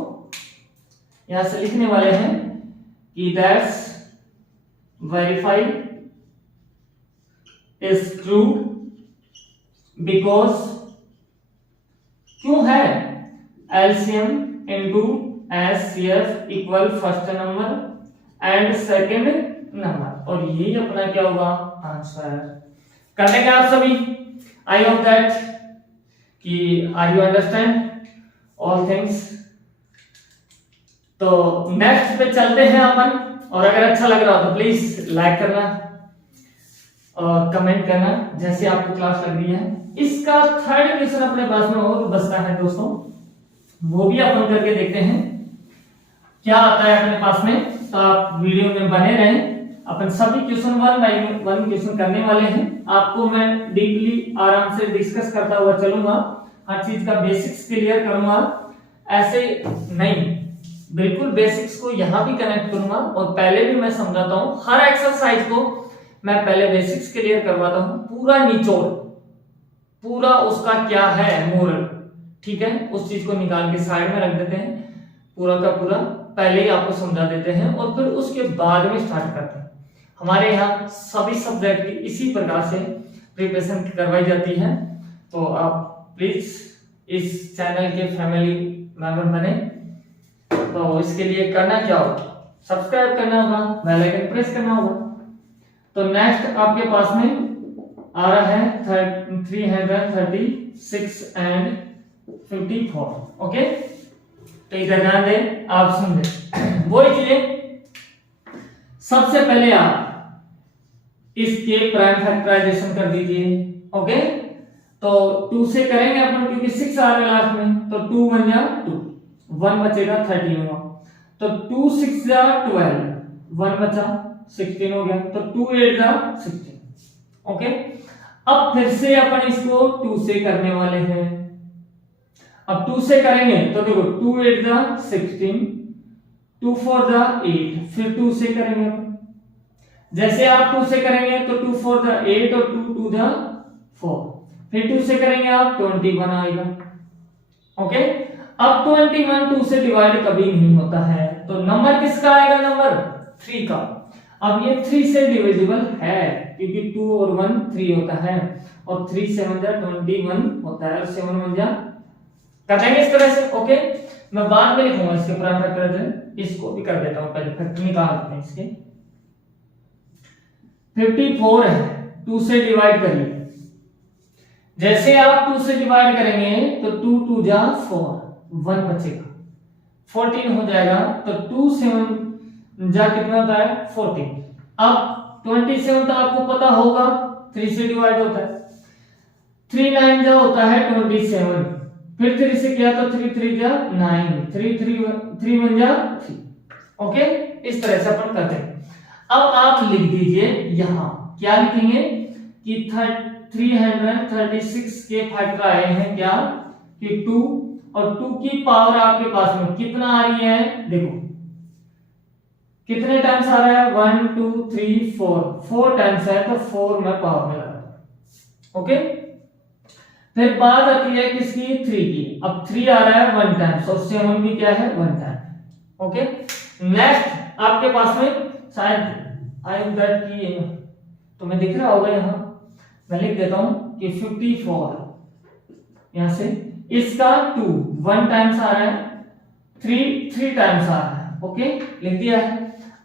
यहां से लिखने वाले हैं कि that's verify is true because क्यों है LCM into SCF equal first number and second number, और यही अपना क्या होगा आंसर। कर लेंगे आप सभी, आई होप दैट कि are you understand all things. तो नेक्स्ट पे चलते हैं अपन, और अगर अच्छा लग रहा हो तो प्लीज लाइक करना और कमेंट करना जैसे आपको क्लास लग रही है। इसका थर्ड क्वेश्चन अपने पास में और बचता है दोस्तों, वो भी अपन करके देखते हैं क्या आता है अपने पास में। तो आप वीडियो में बने रहें, अपन सभी क्वेश्चन 1 बाय 1 क्वेश्चन करने वाले हैं। आपको मैं डीपली आराम से डिस्कस करता हुआ चलूंगा, हर चीज का बेसिक्स क्लियर करूंगा, ऐसे नहीं बिल्कुल बेसिक्स को यहां भी कनेक्ट करूंगा, और पहले भी मैं समझाता हूं हर एक्सरसाइज को मैं पहले बेसिक्स क्लियर करवाता हूं, पूरा निचोड़, पूरा उसका क्या है मोरल, ठीक है, उस चीज को निकाल के साइड में रख देते हैं, पूरा का पूरा पहले ही आपको समझा देते हैं और फिर उसके बाद में स्टार्ट करते हैं। हमारे यहाँ सभी सब्जेक्ट की इसी प्रकार से प्रिपरेशन करवाई जाती है, तो आप प्लीज इस चैनल के फैमिली मेंबर बने। तो इसके लिए करना क्या होगा, सब्सक्राइब करना होगा, बेल आइकन प्रेस करना होगा। तो नेक्स्ट आपके पास में आ रहा है 336 एंड 54। ओके, तो इधर ध्यान दें, आप सुन लें। वही चीजें सबसे पहले आप इसके प्राइम फैक्टराइजेशन कर दीजिए। ओके, तो 2 से करेंगे अपन क्योंकि 6 आ रहा है लास्ट में, तो 2 1 जा 2, 1 बचेगा 13 हुआ, तो 2 6 जा 12, 1 बचा 16 हो गया, तो 2 8 जा 16। ओके, अब फिर से अपन इसको 2 से करने वाले हैं। अब 2 से करेंगे तो देखो 2 8 जा 16, 2 4 जा 8, फिर 2 से करेंगे अपन। जैसे आप 2 से करेंगे तो 2 4 जा 8 और 2 2 जा 4, फिर 2 से करेंगे आप 21 आएगा। ओके, अब 21 2 से डिवाइड कभी नहीं होता है, तो नंबर किसका आएगा? नंबर 3 का। अब ये 3 से डिविजिबल है क्योंकि 2 और 1 3 होता है, और 3 7 जा 21 होता है, और 7 1 जा कर देंगे इस तरह से। ओके, मैं बाद में लिखूंगा इसके प्राइम फैक्टर, इसको भी कर देता हूं, पहले फैक्टर निकाल देते हैं इसके। 54 है, 2 से डिवाइड करिए। जैसे आप 2 से डिवाइड करेंगे तो 2 2 जा 4, 1 बचेगा, 14 हो जाएगा, तो 2 7 जा कितना होता है? 14। अब 27 तो आपको पता होगा 3 से डिवाइड होता है, 3 9 जा होता है 27, फिर 3 से किया तो 3 3 जा 9, 3 1 जा 3। ओके, इस तरह से अपन करते हैं। अब आप लिख दीजिए यहां, क्या लिखेंगे कि 336 के फैक्टर आए हैं क्या कि 2, और 2 की पावर आपके पास में कितना आ रही है? देखो कितने टाइम्स आ रहा है? 1 2 3 4 टाइम्स है, तो 4 में पावर में लगा। ओके, फिर बात आती है किसकी? 3 की। अब 3 आ रहा है 1 टाइम्स, और 7 भी क्या है? 1 टाइम। ओके, नेक्स्ट आपके पास में शायद आई एम दैट की तुम्हें दिख रहा होगा, यहां मैं लिख देता हूं कि 54, यहां से इसका 2 1 टाइम्स आ रहा है, 3 टाइम्स आ रहा है। ओके, लिख दिया है।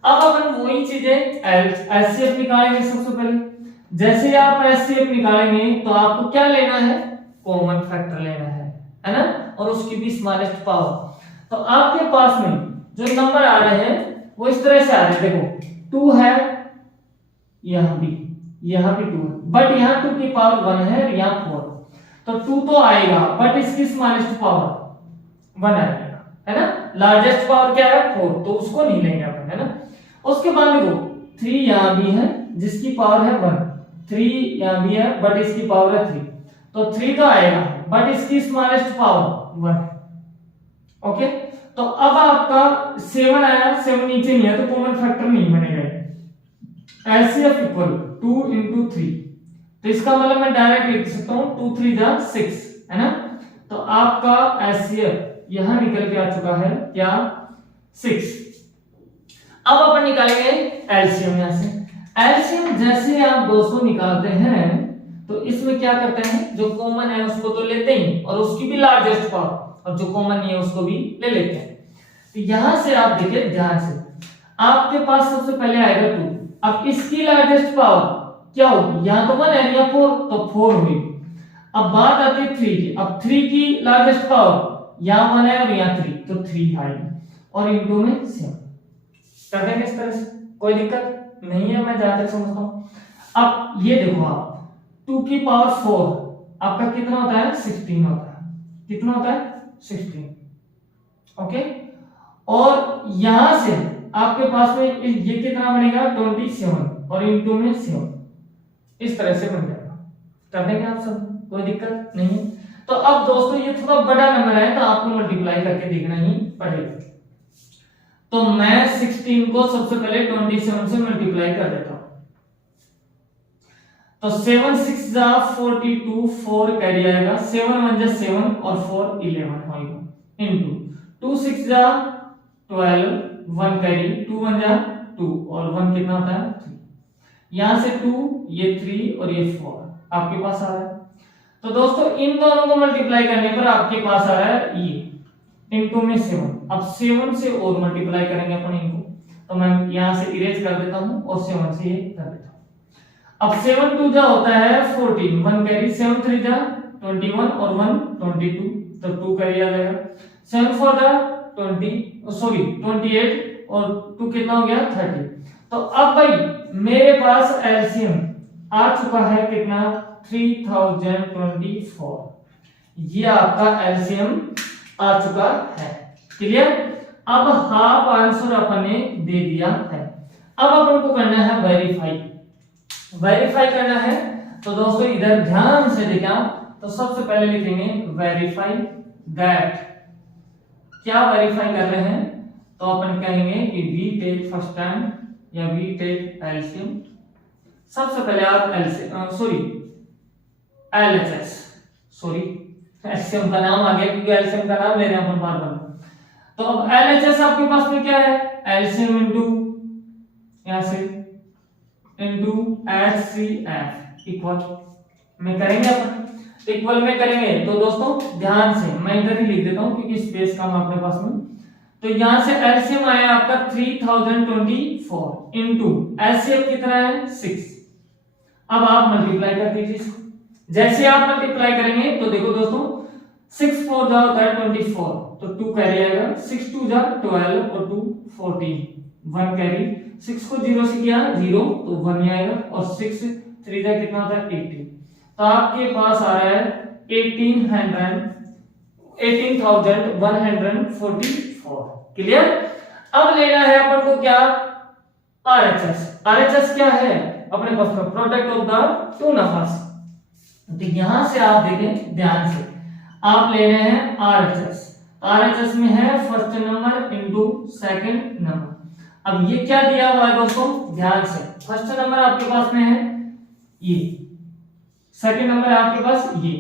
अब अपन वही चीजें एचसीएफ निकालेंगे सबसे पहले। जैसे आप एचसीएफ निकालेंगे तो आपको क्या लेना है? कॉमन फैक्टर लेना है ना, और उसकी भी स्मॉलेस्ट पावर। तो आपके पास में जो नंबर आ रहे हैं वो इस तरह से आ रहे हैं, देखो 2 है, यहां भी 2 है, बट यहां 2 की पावर 1 है और यहां 4, तो 2 तो आएगा, बट इसकी स्मॉलेस्ट पावर 1 आएगा, है ना। लार्जेस्ट पावर क्या है? 4, तो उसको नहीं लेंगे अपन, है ना। उसके बाद देखो 3 यहां भी है जिसकी पावर है 1, 3 यहां भी है बट इसकी पावर है 3, तो 3 तो आएगा, बट इसकी स्मॉलेस्ट पावर 1 है। ओके, तो अब आपका 7 आया, 7 नीचे नहीं है तो कॉमन फैक्टर नहीं बनेगा। एचसीएफ इक्वल 2 into 3, तो इसका मतलब मैं डायरेक्ट लिख सकता हूं 2 3 जा 6, है ना। तो आपका एचसीएफ यहां निकल के आ चुका है क्या? 6। अब अपन निकालेंगे एलसीएम। यहां से एलसीएम जैसे आप 200 निकालते हैं तो इसमें क्या करते हैं, जो कॉमन है उसको तो लेते ही, और उसकी भी लार्जेस्ट पावर, और जो कॉमन नहीं है उसको भी ले लेते हैं। तो यहां से आप देखिए ध्यान से, आपके पास सबसे पहले आएगा 2, अब इसकी लार्जेस्ट पावर क्या होगी? यहां तो 1 है, यहां 4, तो 4 हुई। अब बात आती है 3 की। अब 3 की लार्जेस्ट पावर यहां 1 है और यहां 3, तो 3 आएगी, और इनटू में 7 कर देंगे इस तरह से, कोई दिक्कत नहीं है, मैं जहां तक समझता हूं। अब ये देखो आप 2 की पावर 4 आपका कितना होता है? 16 होता है। कितना होता है? 16। ओके, और यहां से आपके पास में ये कितना बनेगा? 27, और इनटू में 7, इस तरह से बन जाएगा। कर देंगे आप सब, कोई दिक्कत नहीं। तो अब दोस्तों ये थोड़ा बड़ा नंबर है तो आपको मल्टीप्लाई करके देखना ही पड़ेगा। तो मैं 16 को सबसे पहले 27 से मल्टीप्लाई कर देता हूं, तो 7 6 जा 42, 4 कैरी आएगा, 7 1 जा 7 और 4 11 होगा, इनटू 2 6 जा 12, 1 कैरी, 2 1 जा 2 और 1 कितना होता है? 3। यहां से 2, ये 3 और ये 4 आपके पास आ रहा है। तो दोस्तों इन दोनों को मल्टीप्लाई करने पर आपके पास आ रहा है ये इनटू में 7। अब 7 से और मल्टीप्लाई करेंगे अपन इनको, तो मैं यहां से इरेज कर देता हूं और 7 से ये कर देता हूं। अब 7 2 जा होता है 14, 1 कैरी, 7 3 जा 21 और 1 22, तो 2 कैरी आ जाएगा। 7 4 जा 28, और 2 कितना हो गया 30। तो अब भाई मेरे पास एलसीएम आ चुका है कितना 3024। ये आपका एलसीएम आ चुका है। क्लियर। अब हाफ आंसर अपन ने दे दिया है। अब अपन को करना है वेरीफाई। वेरीफाई करना है तो दोस्तों इधर ध्यान से देखना। तो सबसे पहले लिखेंगे वेरीफाई दैट। क्या वेरीफाई कर रहे हैं तो अपन कहेंगे कि वी टेक फर्स्ट टाइम या वी टेक एलसीएम। सबसे पहले आप एलएचएस सॉरी एलसीएम का नाम आ गया क्योंकि एलसीएम का नाम ले रहे हैं अपन बार बार। तो अब एलएचएस आपके पास में क्या है एलसीएम इनटू यहां से इनटू एचसीएफ इक्वल में करेंगे अपन। इक्वल में करेंगे तो दोस्तों ध्यान से मैं इधर ही लिख देता हूं क्योंकि स्पेस कम अपने पास में। तो यहां से एलसीएम आया आपका 3024 इनटू एचसीएफ कितना है 6। अब आप मल्टीप्लाई कर दीजिए इसको। जैसे आप मल्टीप्लाई करेंगे तो देखो दोस्तों 6 4 जा होता है 24 तो 2 कैरी आएगा 6 2 जा 12 और 2 14 1 कैरी 6 को 0 से किया 0 तो 1 ही आएगा और 6 3 जा कितना होता है 18। तो आपके पास आ रहा है 18,144। क्लियर। अब लेना है अपन को क्या आरएचएस। आरएचएस क्या है अपने पास में product of the two numbers. तो यहां से आप देखें ध्यान से आप ले रहे हैं आरएचएस। आरएचएस में है first number into second number. अब ये क्या दिया हुआ है दोस्तों ध्यान से। फर्स्ट नंबर आपके पास में है ये सेकंड नंबर है आपके पास ये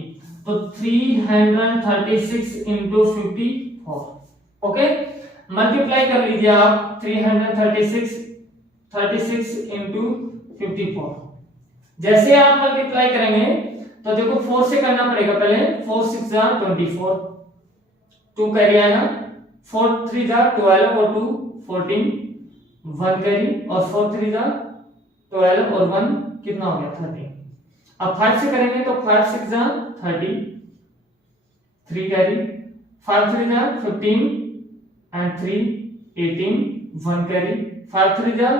तो 336 इंटू 54। ओके मल्टीप्लाई कर लीजिए आप 336 इंटू 54। जैसे आप मल्टीप्लाई करेंगे तो देखो 4 से करना पड़ेगा पहले 4 6 जा 24 2 कैरी आएगा 4 3 जा 12 और 2 14 1 कैरी और 4 3 जा 12 और 1 कितना हो गया 13। अब 5 से करेंगे तो 5 6 जा 30 3 कैरी 5 3 जा 15 and 3 18 1 carry 5 3 जा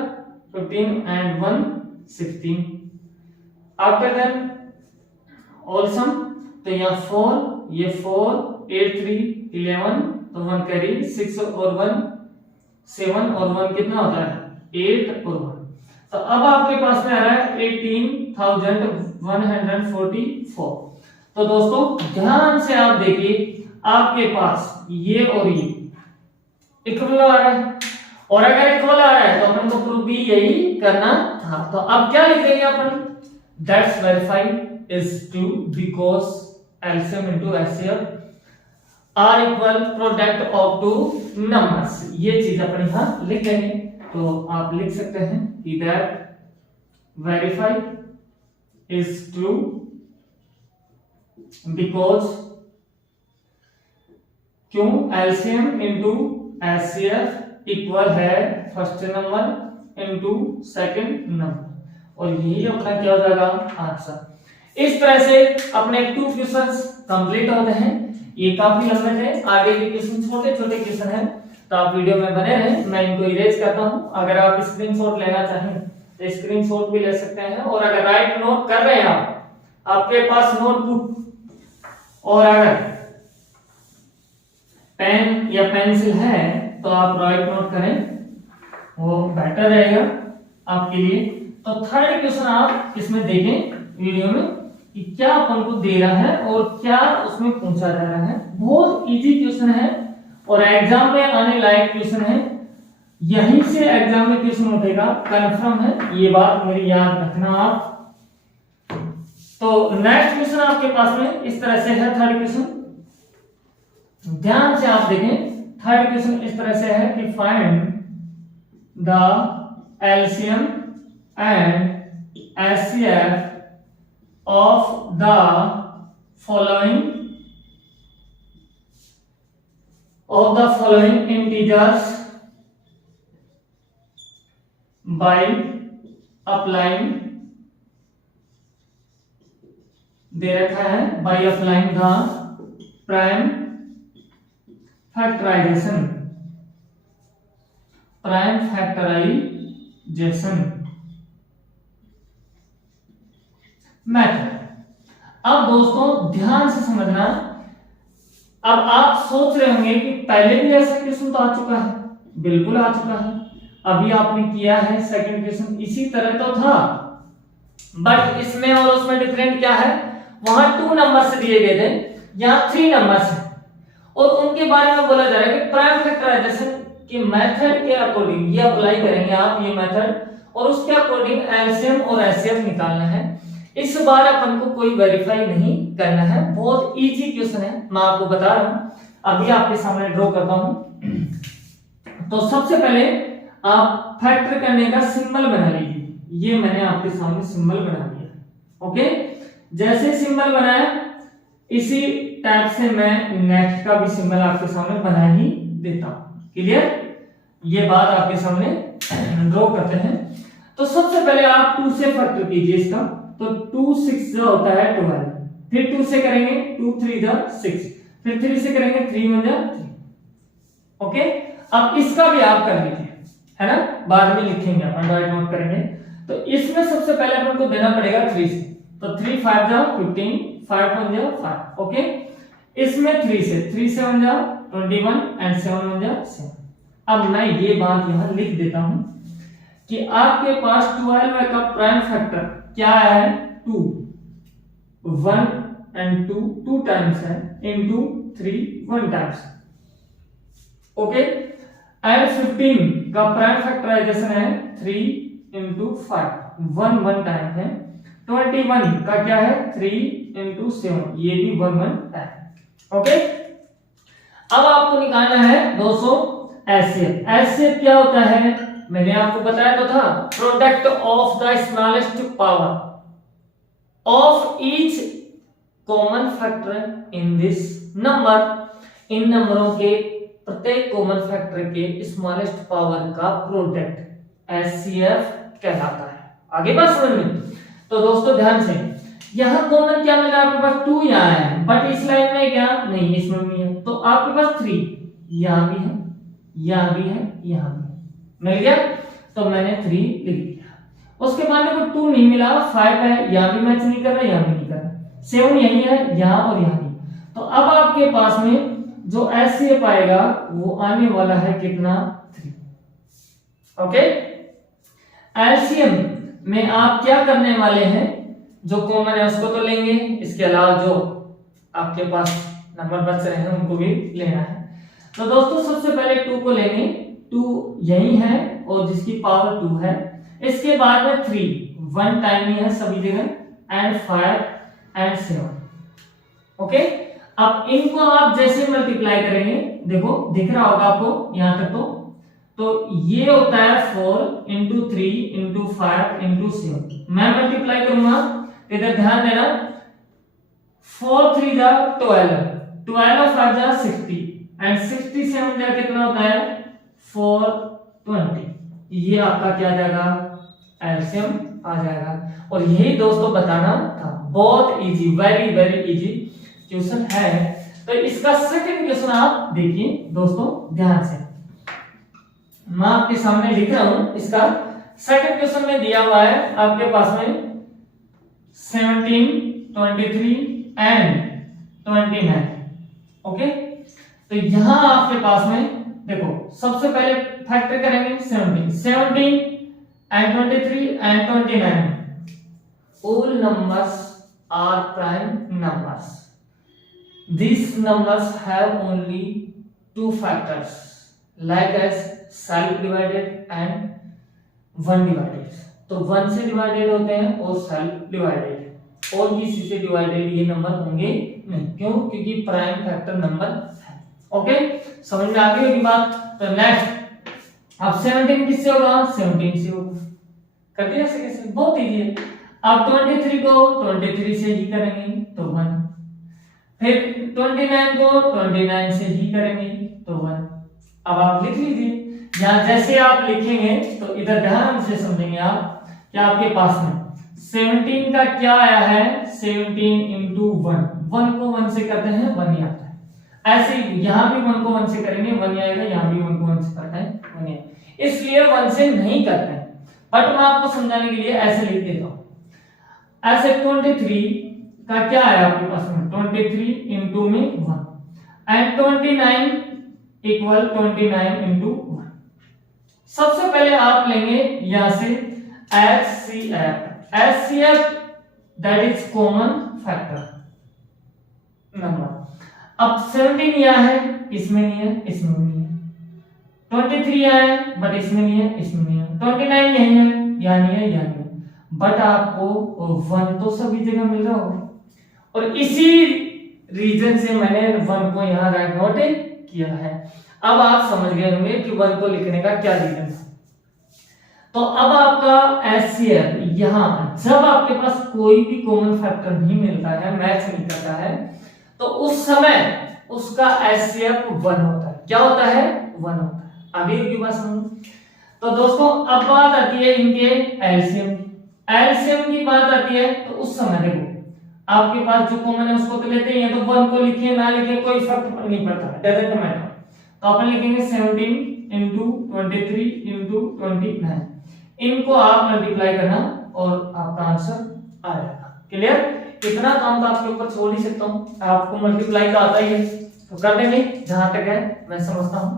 15 and 1 16। after that all sum तो यहाँ 4 ये 4 8 3 11 तो 1 कैरी 6 और 1 7 और 1 कितना होता है 8 और 1। तो अब आपके पास में आ रहा है 18,144। तो दोस्तों ध्यान से आप देखिए आपके पास ये और ये इक्वल आ रहा है और अगर इक्वल आ रहा है तो अपन को प्रूफ भी यही करना था। तो अब क्या लिख देंगे अपन that's verified is true because LCM into HCF are equal product of two numbers. ये चीज अपन यहां लिख देंगे। तो आप लिख सकते हैं कि that verified is true because क्यों एलसीएम इनटू एचसीएफ इक्वल है first number into second number और यही अपना क्या हो जाएगा आंसर। इस तरह से अपने 2 क्वेश्चंस कंप्लीट होते हैं। ये काफी लंबे हैं आगे के क्वेश्चन छोटे छोटे क्वेश्चन हैं तो आप वीडियो में बने रहें। मैं इनको इरेज करता हूं। अगर आप स्क्रीनशॉट लेना चाहें तो स्क्रीनशॉट भी ले सकते हैं और अगर राइट नोट कर रहे हैं आपके पास नोटबुक और अगर पेन या पेंसिल है तो आप राइट नोट करें वो बेटर रहेगा आपके लिए। तो थर्ड क्वेश्चन आप इसमें देखें वीडियो में कि क्या अपन को दे रहा है और क्या उसमें पूछा जा रहा है। बहुत इजी क्वेश्चन है और एग्जाम में आने लायक क्वेश्चन है। यहीं से एग्जाम में क्वेश्चन उठेगा कंफर्म है ये बात मेरी याद रखना आप। तो नेक्स्ट क्वेश्चन आपके पास में इस तरह से है थर्ड क्वेश्चन। ध्यान से आप देखें थर्ड क्वेश्चन इस तरह से है कि find the LCM and HCF of the following integers by applying दे रखा है by applying the prime factorization। Prime factorization method. अब दोस्तों ध्यान से समझना, अब आप सोच रहे होंगे कि पहले भी ऐसा क्वेश्चन तो आ चुका है, बिल्कुल आ चुका है, अभी आपने किया है सेकंड क्वेश्चन इसी तरह तो था, बट इसमें और उसमें डिफरेंट क्या है, वहां 2 नंबर से दिए गए थे, यहाँ 3 नंबर से, और उनके बारे में बोला जा रहा है कि प्राइम फैक्टराइजेशन के मेथड के अकॉर्डिंग ये अप्लाई करेंगे आप ये मेथड, और उसके अकॉर्डिंग एलसीएम और एचसीएफ निकालना है। इस बार अपन को कोई वेरीफाई नहीं करना है, बहुत इजी क्वेश्चन है, मैं आपको बता रहा हूं, अभी आपके सामने ड्रॉ करता हूं। तो सबसे पहले आप फैक्टर करने का सिंबल बना लीजिए, ये मैंने आपके सामने सिंबल बना दिया। ओके, जैसे सिंबल बनाया इसी टाइप से मैं नेक्स्ट का भी सिंबल आपके सामने बना ही देता हूं। क्लियर, ये बात आपके सामने ड्रॉ करते हैं। तो सबसे पहले आप 2 से फैक्टर कीजिए इसका, तो 2 6 जो होता है 12, फिर 2 से करेंगे 2 3 जा 6, फिर 3 से करेंगे 3 1 जा 3। ओके, अब इसका भी आप कर लीजिए, है ना, बाद में लिखेंगे अपन, राइट नोट करेंगे। तो इसमें सबसे पहले अपन को देना पड़ेगा 3 से, तो 3 5 जा 15, 5 1 जा 5। ओके, इसमें 3 से 3 7 जा 21 एंड 7 1 जा 7। अब मैं ये बात यहां लिख देता हूं कि आपके पास 12 का प्राइम फैक्टर क्या है, 2, 1 एंड 2 टाइम्स है, इनटू 3 1 टाइम्स। ओके, एंड 15 का प्राइम फैक्टराइजेशन है 3 इंटू 5, 1 1 टाइम है। 21 का क्या है 3 इंटू 7, ये भी 1 1 टाइम। ओके, अब आपको निकालना है 200 एचसीएफ। एचसीएफ क्या होता है, मैंने आपको बताया तो था, product of the smallest power of each common factor in this number. इन नंबरों के प्रत्येक कॉमन फैक्टर के स्मॉलेस्ट पावर का प्रोडक्ट एचसीएफ कहलाता है। आगे बात समझ में। तो दोस्तों ध्यान से, यहां कॉमन क्या मिल रहा है आपके पास, 2 यहाँ है, बट इस लाइन में क्या नहीं, इसमें भी है, तो आपके पास 3 यहां भी है, यहां भी है, यहां भी मिल गया, तो मैंने 3 लिख दिया। उसके बाद मेरे को 2 नहीं मिला, 5 है, यहां भी मैच नहीं कर रहा, यहां भी नहीं कर रहा, 7 यही है, यहां और यहां भी। तो अब आपके पास में जो एचसीएफ आएगा वो आने वाला है कितना, 3। ओके, एलसीएम में आप क्या करने वाले हैं, जो कॉमन है उसको तो लेंगे, इसके अलावा जो आपके पास नंबर बच रहे हैं उनको भी लेना है। तो दोस्तों सबसे पहले 2 को लेंगे, 2 यही है और जिसकी पावर 2 है। इसके बाद में 3 1 टाइम ही है सभी जगह, एंड 5 एंड 7। ओके, अब इनको आप जैसे मल्टीप्लाई करेंगे, देखो दिख रहा होगा आपको यहां तक, तो ये होता है 4 इंटू 3 इंटू 5 इंटू 7। मैं मल्टीप्लाई करूंगा, इधर ध्यान देना, 4 3 जा 12, 12 5 जा 60 एंड 67 जा कितना होता है 420। ये आपका क्या आ जाएगा, एलसीएम आ जाएगा। और यही दोस्तों बताना था, बहुत easy, very very easy question है। तो इसका सेकंड क्वेश्चन आप देखिए दोस्तों ध्यान से, मैं आपके सामने लिख रहा हूं। इसका सेकंड क्वेश्चन में दिया हुआ है आपके पास में 17 23 एंड 29। ओके, तो यहां आपके पास में देखो सबसे पहले फैक्टर करेंगे 17 and 23 and 29। all numbers are prime numbers. These numbers have only 2 factors, like as self divided and 1 divided. तो 1 से डिवाइडेड होते हैं और सेल्फ डिवाइडेड, और किसी से डिवाइडेड ये नंबर होंगे नहीं। क्यों? क्योंकि प्राइम फैक्टर नंबर है। ओके, समझ में आ गई होगी बात। तो नेक्स्ट, अब 17 किससे होगा, 17 से होगा। कर दिया ऐसे कैसे, बहुत इजी है। अब 23 को 23 से ही करेंगे तो 1, फिर 29 को 29 से ही करेंगे तो 1। अब आप लिख लीजिए, यहां जैसे आप लिखेंगे तो इधर ध्यान से समझेंगे आप कि आपके पास में 17 का क्या आया है, 17 इंटू 1, 1 को 1 से करते हैं 1 ही आता है। ऐसे यहां भी 1 को 1 से करेंगे 1 ही आएगा, यहां भी 1 को 1 से करते हैं 1 ही आएगा। इसलिए 1 से नहीं करते हैं। बट मैं आपको समझाने के लिए ऐसे लिख देता हूं। ऐसे 23 का क्या है आपके पास में 23 इंटू में 1 एंड 29 इक्वल 29 इंटू 1। सबसे पहले आप लेंगे यहां से HCF that is common factor number. अब 17 यहां है, इसमें नहीं है, इसमें नहीं है। 23 यहां है बट इसमें नहीं है, इसमें नहीं है। 29 यहीं है, यहां नहीं है, यहां नहीं है। बट आपको 1 तो सभी जगह मिल रहा होगा और इसी रीजन से मैंने 1 को यहां राइट नोट किया है। अब आप समझ गए होंगे कि 1 को लिखने का क्या रीजन है। तो अब आपका HCF यहां जब आपके पास कोई भी कॉमन फैक्टर नहीं मिलता है, मैच नहीं करता है, तो उस समय उसका HCF 1 होता है। क्या होता है? 1 होता है। अभी की बात सुनो। तो दोस्तों अब बात आती है इनके एलसीएम की बात आती है। तो उस समय देखो आपके पास जो कॉमन है उसको तो लेते ही हैं, तो 1 को लिखिए ना लिखिए कोई फर्क नहीं पड़ता, डजंट मैटर। तो अपन लिखेंगे 17 इंटू 23 इंटू 29। इनको आप मल्टीप्लाई करना और आपका आंसर आ जाएगा। क्लियर? इतना काम तो आपके ऊपर छोड़ ही सकता हूं, आपको मल्टीप्लाई का आता ही है तो कर देंगे जहां तक है मैं समझता हूं।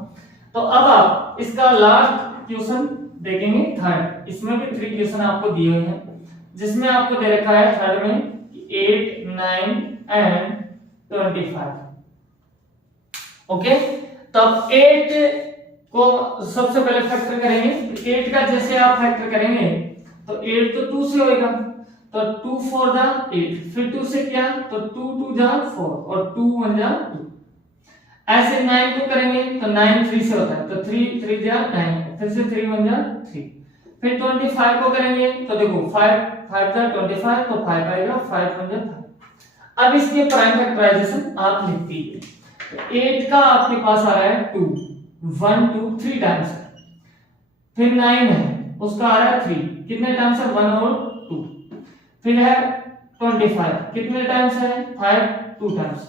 तो अब आप इसका लास्ट क्वेश्चन देखेंगे थर्ड। इसमें भी 3 क्वेश्चन आपको दिए हुए हैं, जिसमें आपको दे रखा है थर्ड में 8, 9 एंड 25। ओके, तब 8 को सबसे पहले फैक्टर करेंगे। 8 का जैसे आप फैक्टर करेंगे तो 8 तो 2 से होएगा, तो 2 4 जा 8, फिर 2 से क्या तो 2 2 जा 4 और 2 1 जा 2। ऐसे 9 को करेंगे तो 9 3 से होता है, तो 3 3 जा 9, फिर से 3 1 जा 3। फिर 25 को करेंगे तो देखो 5 5 जा 25, तो 5 आएगा, 5 1 जा 5। अब इसके प्राइम फैक्टराइजेशन आप लिख दीजिए। तो 8 का आपके पास आ रहा है 2, 1 2 3 टाइम्स। फिर 9 है उसका आ रहा है 3, कितने टाइम्स है 1 और 2। फिर है 25, कितने टाइम्स है 5 2 टाइम्स।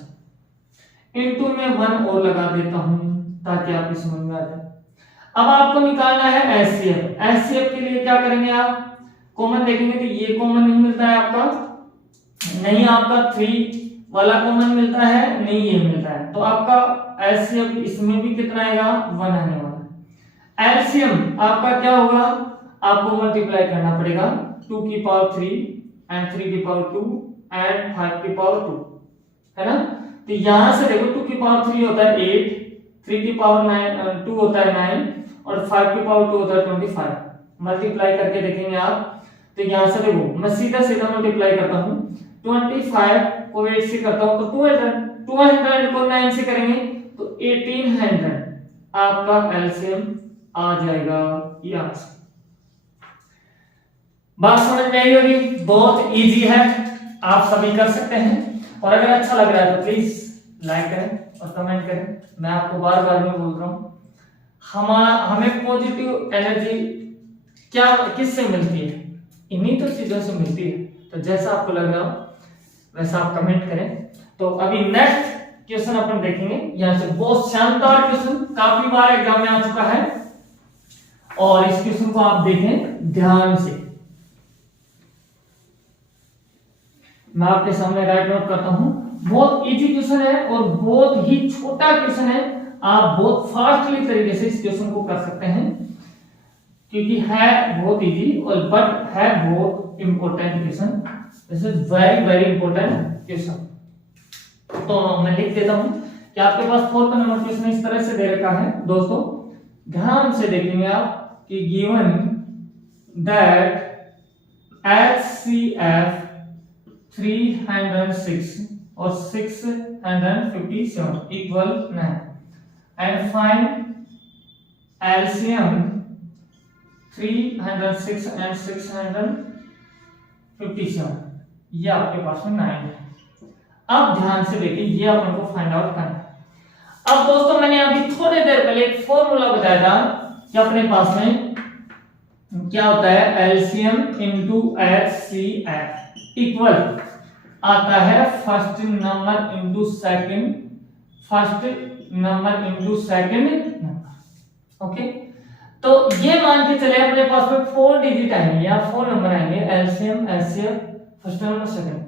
इनटू में 1 और लगा देता हूं ताकि आपको समझ में आ जाए। अब आपको निकालना है HCF के लिए क्या करेंगे आप कॉमन देखेंगे तो ये कॉमन नहीं मिलता है आपका, नहीं आपका 3 वाला कॉमन मिलता है, नहीं ये मिलता है, तो आपका HCF इसमें भी कितना आएगा 1 आने वाला है। LCM आपका क्या होगा, आपको मल्टीप्लाई करना पड़ेगा 2 की पावर 3 एंड 3 की पावर 2 एंड 5 की पावर 2, है ना। तो यहां से देखो 2 की पावर 3 होता है 8, 3 की पावर 2 होता है 9 और 5 की पावर 2 होता है 25। मल्टीप्लाई करके देखेंगे आप तो यहां से देखो मैं सीधा सीधा मल्टीप्लाई करता हूं, 25 को 8 से करता हूं तो 200 को 9 से करेंगे तो 1800 आपका एलसीएम आ जाएगा। ये आंसर बात समझ में आई होगी, बहुत इजी है, आप सभी कर सकते हैं। और अगर अच्छा लग रहा है तो प्लीज लाइक करें और कमेंट करें। मैं आपको बार बार में बोल रहा हूं हमें पॉजिटिव एनर्जी क्या किससे मिलती है, इन्हीं तो चीजों से मिलती है। तो जैसा आपको लग रहा हो वैसा आप कमेंट करें। तो अभी नेक्स्ट क्वेश्चन अपन देखेंगे, यहां से बहुत शानदार क्वेश्चन, काफी बार एग्जाम में आ चुका है और इस क्वेश्चन को आप देखें ध्यान से। मैं आपके सामने राइट नोट करता हूं, बहुत इजी क्वेश्चन है और बहुत ही छोटा क्वेश्चन है। आप बहुत फास्टली तरीके से इस क्वेश्चन को कर सकते हैं क्योंकि है बहुत इजी और बट है बहुत important question. This is very very important question. तो मैं लिख देता हूं कि आपके पास 4 नंबर क्वेश्चन इस तरह से दे रखा है। दोस्तों ध्यान से देखेंगे आप कि गिवन दैट HCF 306 और 657 equal 9 and find LCM 306 and 657, ये आपके पास में 9 है। अब ध्यान से देखिए, ये अपन को फाइंड आउट करना है। अब दोस्तों मैंने अभी थोड़ी देर पहले एक फॉर्मूला बताया था कि अपने पास में क्या होता है LCM into HCF इक्वल आता है first number into second number. Okay, तो ये मान के चले अपने पास में 4 डिजिट आएंगे या 4 नंबर आएंगे, LCM HCF first number second.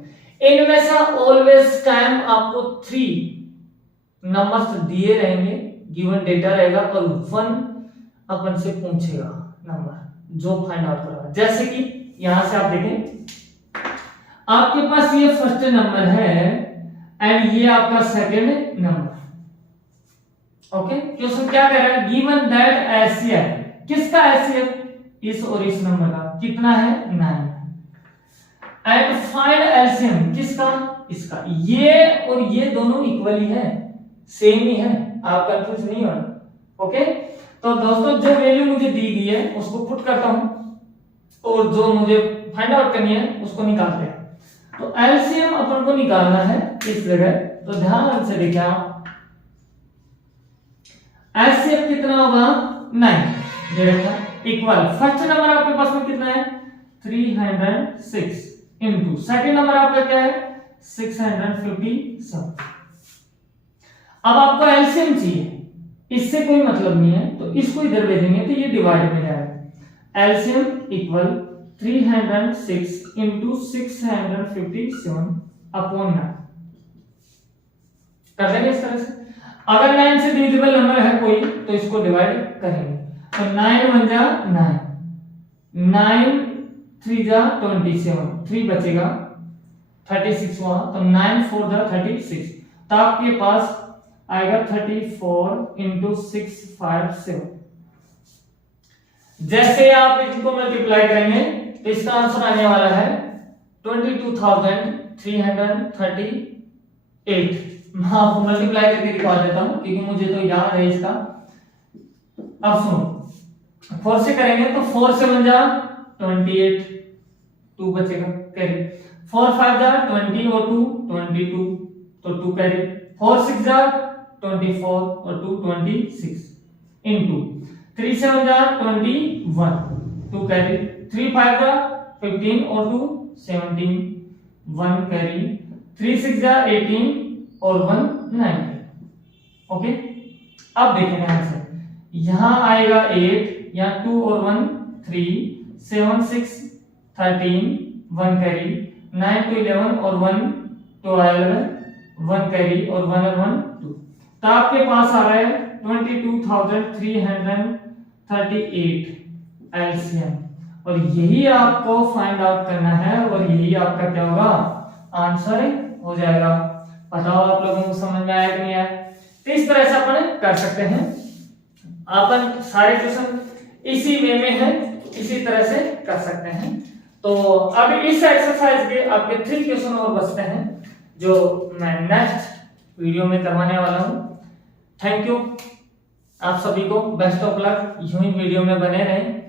इनमें से ऑलवेज टाइम आपको 3 नंबर्स दिए रहेंगे, गिवन डेटा रहेगा और 1 अपन से पूछेगा नंबर जो फाइंड आउट करेगा। जैसे कि यहां से आप देखें, आपके पास ये फर्स्ट नंबर है एंड ये आपका सेकंड नंबर। ओके, क्वेश्चन क्या कह रहा है, गिवन दैट एचसीएफ, किसका एचसीएफ, इस और इस नंबर का कितना है 9, एंड फाइंड एलसीएम, किसका, इसका। ये और ये दोनों इक्वल ही है, सेम ही है, आप कंफ्यूज नहीं होना। ओके, तो दोस्तों जो वैल्यू मुझे दी गई है उसको पुट करता हूं और जो मुझे फाइंड आउट करनी है उसको निकालते हैं। तो एलसीएम अपन को निकालना है इस जगह, तो ध्यान से देखिए आप, एलसीएम कितना होगा 9 दे रखा इक्वल, फर्स्ट नंबर आपके पास में कितना है 306 इनटू सेकंड नंबर आपका क्या है 657। अब आपको एलसीएम चाहिए, इससे कोई मतलब नहीं है तो इसको इधर भेजेंगे तो ये डिवाइड में जाएगा। एलसीएम इक्वल 306 इंटू 657 अपॉन 9 कर देंगे इस तरह से। अगर 9 से डिविजिबल नंबर है कोई तो इसको डिवाइड करेंगे, तो 9 1 जा 9, 9 3 जा 27, 3 बचेगा 36 हुआ, तो 9 4 जा 36, तो आपके पास आएगा 34 इंटू 657। जैसे आप इनको मल्टीप्लाई करेंगे तो इसका आंसर आने वाला है 22,338। मैं आपको मल्टीप्लाई करके दिखा देता हूं क्योंकि मुझे तो याद है इसका। अब सुनो, 4 से करेंगे तो 4 से 1 जा 28, 2 बचेगा कैरी, 4 5 जा 20 और 2 22, तो 2 कैरी, 4 6 जा 24 और 2 26 इनटू 3 7 जा 21, 2 कैरी, 3 5 जा 15 और 2 17, 1 कैरी, 3 6 जा 18 और 1 19। ओके, अब देखेंगे आंसर, यहां आएगा 8, यहां 2 और 1 3, 7 6 13, 1 कैरी, 9 2 11 और 1 12, 1 कैरी और 1 और 1 2, तो आपके पास आ रहा है 22,338 एलसीएम, और यही आपको फाइंड आउट करना है और यही आपका क्या होगा आंसर हो जाएगा। बताओ आप लोगों को समझ में आया कि नहीं आया? तो इस तरह से अपन कर सकते हैं, अपन सारे क्वेश्चन इसी वे में है, इसी तरह से कर सकते हैं। तो अब इस एक्सरसाइज के आपके 3 क्वेश्चन और बचते हैं जो मैं नेक्स्ट वीडियो में करवाने वाला हूं। थैंक यू आप सभी को, बेस्ट ऑफ लक, यूं ही वीडियो में बने रहें।